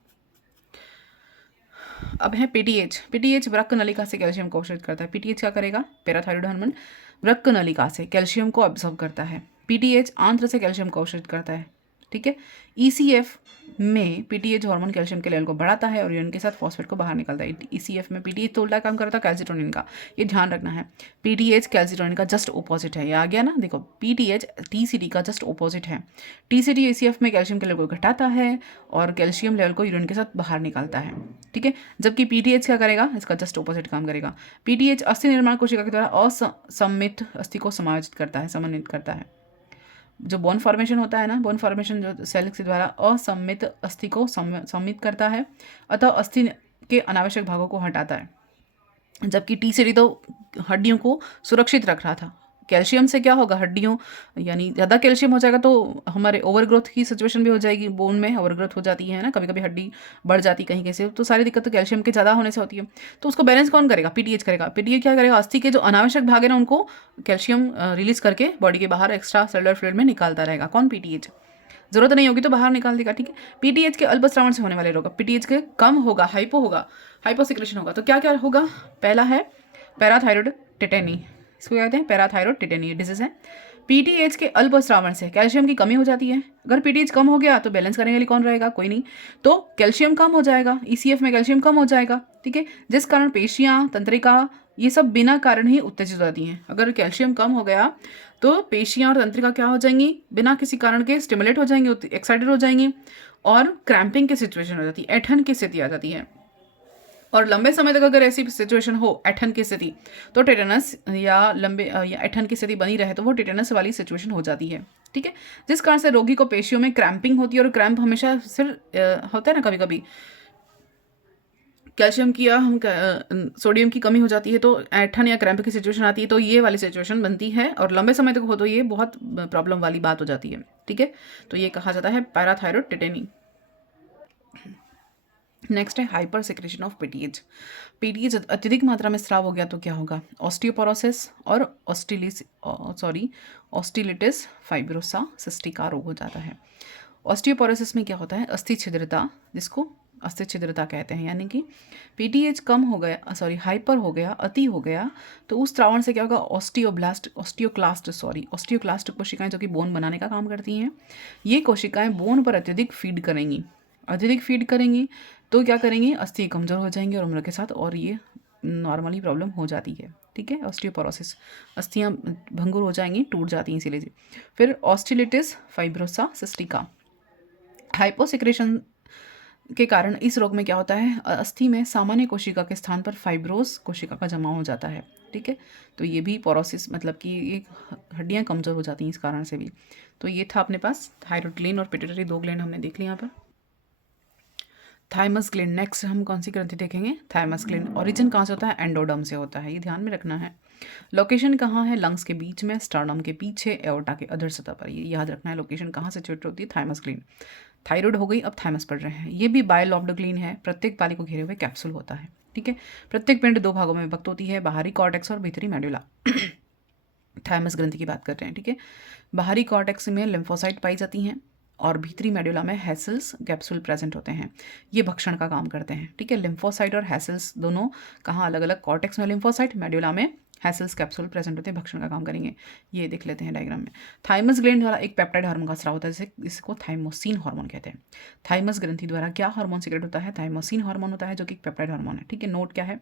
अब है पीटीएच। पीटीएच वृक्क नलिका से कैल्शियम को अवशोषित करता है। पीटीएच क्या करेगा, पैराथायरॉइड हार्मोन वृक्क नलिका से कैल्शियम को अब्जॉर्ब करता है। पीटीएच आंत्र से कैल्शियम को अवशोषित करता है, ठीक है। ईसीएफ में पीटीएच हार्मोन कैल्शियम के लेवल को बढ़ाता है और यूरिन के साथ फॉस्फेट को बाहर निकलता है। ईसीएफ में पीटीएच तो उल्टा काम करता है कैल्सिटोनिन का, ये ध्यान रखना है। पीटीएच कैल्सिटोनिन का जस्ट ऑपोजिट है, ये आ गया ना, देखो पीटीएच टीसीटी का जस्ट ऑपोजिट है। टीसीटी ईसीएफ में कैल्शियम के लेवल को घटाता है और कैल्शियम लेवल को यूरिन के साथ बाहर निकालता है, ठीक है। जबकि पीटीएच क्या करेगा, इसका जस्ट ऑपोजिट काम करेगा। पीटीएच अस्थि निर्माण कोशिका के द्वारा असममित अस्थि को समायोजित करता है, समन्वित करता है। जो बोन फॉर्मेशन होता है ना, बोन फॉर्मेशन जो सेल के द्वारा असममित अस्थि को सम्मित करता है, अतः अस्थि के अनावश्यक भागों को हटाता है। जबकि टीसीटी तो हड्डियों को सुरक्षित रख रहा था। कैल्शियम से क्या होगा, हड्डियों यानी ज़्यादा कैल्शियम हो जाएगा तो हमारे ओवरग्रोथ की सिचुएशन भी हो जाएगी, बोन में ओवरग्रोथ हो जाती है ना, कभी कभी हड्डी बढ़ जाती कहीं कैसे, तो सारी दिक्कत तो कैल्शियम के ज़्यादा होने से होती है। तो उसको बैलेंस कौन करेगा, पीटीएच करेगा। पीटीएच क्या करेगा, अस्थि के जो अनावश्यक भाग है ना उनको कैल्शियम रिलीज करके बॉडी के बाहर एक्स्ट्रा सेलुलर फ्लूइड में निकालता रहेगा। कौन, पीटीएच। जरूरत नहीं होगी तो बाहर निकाल देगा, ठीक है। पीटीएच के अल्पस्रावन से होने वाले रोग, पीटीएच के कम होगा, हाइपो होगा, हाइपोसिक्रेशन होगा, तो क्या क्या होगा, पहला है पैराथायरॉइड टेटेनी, इसको क्या कहते हैं, पैराथायरॉइड टेटेनी डिजीज है। पीटीएच के अल्पस्रावन से कैल्शियम की कमी हो जाती है। अगर पीटीएच कम हो गया तो बैलेंस करने के लिए कौन रहेगा, कोई नहीं, तो कैल्शियम कम हो जाएगा, ईसीएफ में कैल्शियम कम हो जाएगा, ठीक है, जिस कारण पेशियां, तंत्रिका ये सब बिना कारण ही उत्तेजित हो जाती हैं। अगर कैल्शियम कम हो गया तो पेशियां और तंत्रिका क्या हो जाएंगी, बिना किसी कारण के स्टिमुलेट हो जाएंगी, एक्साइटेड हो जाएंगी और क्रैम्पिंग की सिचुएशन हो जाती है, ऐठन की स्थिति आ जाती है। और लंबे समय तक अगर ऐसी सिचुएशन हो, ऐठन की स्थिति, तो टेटेनस या ऐठन की स्थिति बनी रहे तो वो टेटेनस वाली सिचुएशन हो जाती है, ठीक है, जिस कारण से रोगी को पेशियों में क्रैम्पिंग होती है। और क्रैम्प हमेशा सिर होता है ना, कभी कभी कैल्शियम की या हम सोडियम की कमी हो जाती है तो ऐठन या क्रैम्प की सिचुएशन आती है, तो ये वाली सिचुएशन बनती है। और लंबे समय तक हो तो ये बहुत प्रॉब्लम वाली बात हो जाती है, ठीक है। तो ये कहा जाता है पैराथायरॉइड टेटेनी। नेक्स्ट है hyper secretion of PTH. PTH अत्यधिक मात्रा में स्राव हो गया तो क्या होगा, ऑस्टियोपोरोसिस और ऑस्टिलिटिस फाइब्रोसा सिस्टिक का रोग हो जाता है। ऑस्टियोपोरोसिस में क्या होता है, अस्थि छिद्रता, जिसको अस्थि छिद्रता कहते हैं, यानी कि पीटीएच कम हो गया, हाइपर हो गया, अति हो गया, तो उस त्रावण से क्या होगा, ऑस्टियोक्लास्ट कोशिकाएं जो कि बोन बनाने का काम करती हैं, ये कोशिकाएं बोन पर अत्यधिक फीड करेंगी तो क्या करेंगी, अस्थि कमजोर हो जाएंगी और उम्र के साथ, और ये नॉर्मली प्रॉब्लम हो जाती है, ठीक है। ऑस्टियोपोरोसिस, अस्थियां भंगुर हो जाएंगी, टूट जाती हैं इसीलिए। फिर ऑस्टिलिटिस फाइब्रोसा सिस्टिका, हाइपोसिक्रेशन के कारण इस रोग में क्या होता है, अस्थि में सामान्य कोशिका के स्थान पर फाइब्रोस कोशिका का जमाव हो जाता है, ठीक है। तो ये भी पोरोसिस मतलब कि ये हड्डियाँ कमज़ोर हो जाती हैं इस कारण से भी। तो ये था अपने पास थायरॉइड ग्लैंड और पिट्यूटरी, 2 ग्लैंड हमने देख लिया यहाँ पर। थाइमस ग्लैंड, नेक्स्ट हम कौन सी ग्रंथि देखेंगे, थाइमस ग्लैंड। ओरिजिन कहाँ से होता है, एंडोडर्म से होता है, ये ध्यान में रखना है। लोकेशन कहाँ है, लंग्स के बीच में, स्टर्नम के पीछे, एओर्टा के अधर सतह पर, ये याद रखना है लोकेशन कहाँ से सिचुएट होती है, थाइमस ग्लैंड। थायराइड हो गई, अब थाइमस पढ़ रहे हैं। ये भी बायलॉब्ड ग्लैंड है, प्रत्येक पाली को घेरे हुए कैप्सूल होता है, ठीक है। प्रत्येक पिंड 2 भागों में विभक्त होती है, बाहरी कॉर्टेक्स और भीतरी मेडुला। थाइमस ग्रंथि की बात करते हैं, ठीक है। बाहरी कॉर्टेक्स में लिम्फोसाइट पाई जाती हैं और भीतरी मेडुला में हैसल्स कैप्सूल प्रेजेंट होते हैं, ये भक्षण का काम करते हैं, ठीक है। लिम्फोसाइट और हैसल्स दोनों कहाँ अलग अलग, कॉर्टेक्स में लिम्फोसाइट, मेडुला में हैसल्स कैप्सूल प्रेजेंट होते हैं, भक्षण का काम करेंगे। ये देख लेते हैं डायग्राम में। थाइमस ग्लैंड द्वारा एक पेप्टाइड हार्मोन का स्राव होता है, जिसको थाइमोसिन हार्मोन कहते हैं। थाइमस ग्रंथि द्वारा क्या हार्मोन सिक्रेट होता है, थाइमोसिन हार्मोन होता है, जो कि पेप्टाइड हार्मोन है, ठीक है। नोट क्या है,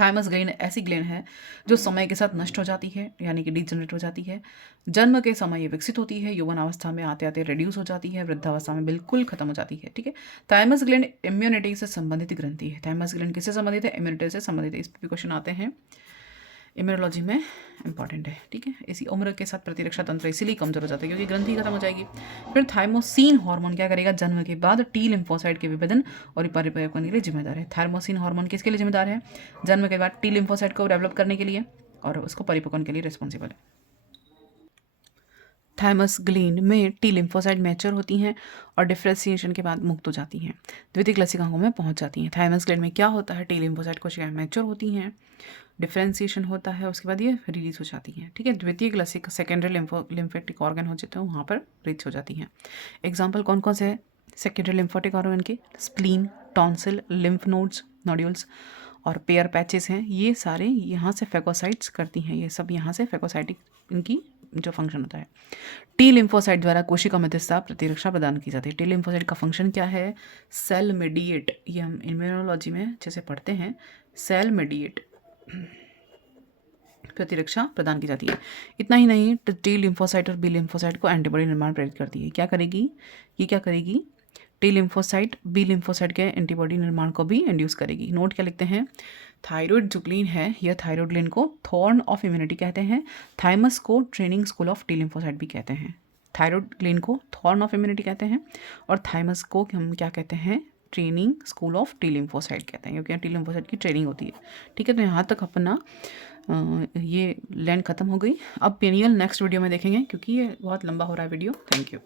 थाइमस ग्लैंड ऐसी ग्लैंड है जो समय के साथ नष्ट हो जाती है, यानी कि डिजनरेट हो जाती है। जन्म के समय ये विकसित होती है, यौवन अवस्था में आते आते रिड्यूस हो जाती है, वृद्धावस्था में बिल्कुल खत्म हो जाती है, ठीक है। थाइमस ग्लैंड इम्यूनिटी से संबंधित ग्रंथि है। थाइमस ग्लैंड किससे संबंधित है, इम्यूनिटी से संबंधित है। इस पर भी क्वेश्चन आते हैं, इम्यूनोलॉजी में इंपॉर्टेंट है, ठीक है। इसी उम्र के साथ प्रतिरक्षा तंत्र इसीलिए कमजोर हो जाता है क्योंकि ग्रंथि खत्म हो जाएगी। फिर थाइमोसिन हार्मोन क्या करेगा, जन्म के बाद टी लिम्फोसाइट के विभेदन और परिपक्व करने के लिए जिम्मेदार है। थाइमोसिन हार्मोन किसके लिए जिम्मेदार है, जन्म के बाद टी लिम्फोसाइट को डेवलप करने के लिए, और उसको परिपक्वन के लिए रिस्पॉन्सिबल है। थाइमस ग्लैंड में टी लिम्फोसाइट मैच्योर होती हैं और डिफ्रेंशिएशन के बाद मुक्त हो जाती हैं, द्वितीयक लसिकांगों में पहुंच जाती हैं। थाइमस ग्लैंड में क्या होता है, टी लिम्फोसाइट कोशिकाएं मैच्योर होती हैं, डिफ्रेंशिएशन होता है, उसके बाद ये रिलीज हो जाती हैं। ठीक है, द्वितीयक लसिका सेकेंडरी लिम्फेटिक ऑर्गन हो जाते हैं, वहाँ पर रीच हो जाती हैं। एग्जाम्पल कौन कौन से है सेकेंडरी लिम्फोटिक ऑर्गन के? Spleen, tonsil, lymph nodes, nodules और पेयर पैचेस हैं, ये सारे यहाँ से फेगोसाइट्स करती हैं, ये सब यहाँ से फेगोसाइटिक इनकी जो फंक्शन होता है। टी लिम्फोसाइट द्वारा कोशिका मध्यस्थता प्रतिरक्षा प्रदान की जाती है। टी लिम्फोसाइट का फंक्शन क्या है? सेल मेडिएट, ये हम इम्यूनोलॉजी में अच्छे से पढ़ते हैं, सेल मेडिएट प्रतिरक्षा प्रदान की जाती है। इतना ही नहीं, टी लिम्फोसाइट और बी लिम्फोसाइट को एंटीबॉडी निर्माण प्रेरित करती है। क्या करेगी ये? क्या करेगी? टी लिम्फोसाइट बी लिम्फोसाइट के एंटीबॉडी निर्माण को भी इंड्यूस करेगी। नोट क्या लिखते हैं? थायराइड जो ग्लैंड है, यह थायराइड ग्लैंड को थॉर्न ऑफ इम्यूनिटी कहते हैं। थाइमस को training school of T lymphocyte भी कहते हैं। थायराइड ग्लैंड को थॉर्न ऑफ इम्यूनिटी कहते हैं और थाइमस को हम क्या कहते हैं? Training school of T lymphocyte कहते हैं, क्योंकि टी लिम्फोसाइट की ट्रेनिंग होती है। ठीक है, तो यहाँ तक अपना ये लाइन ख़त्म हो गई। अब पेनियल नेक्स्ट वीडियो में देखेंगे, क्योंकि ये बहुत लंबा हो रहा है वीडियो। Thank you.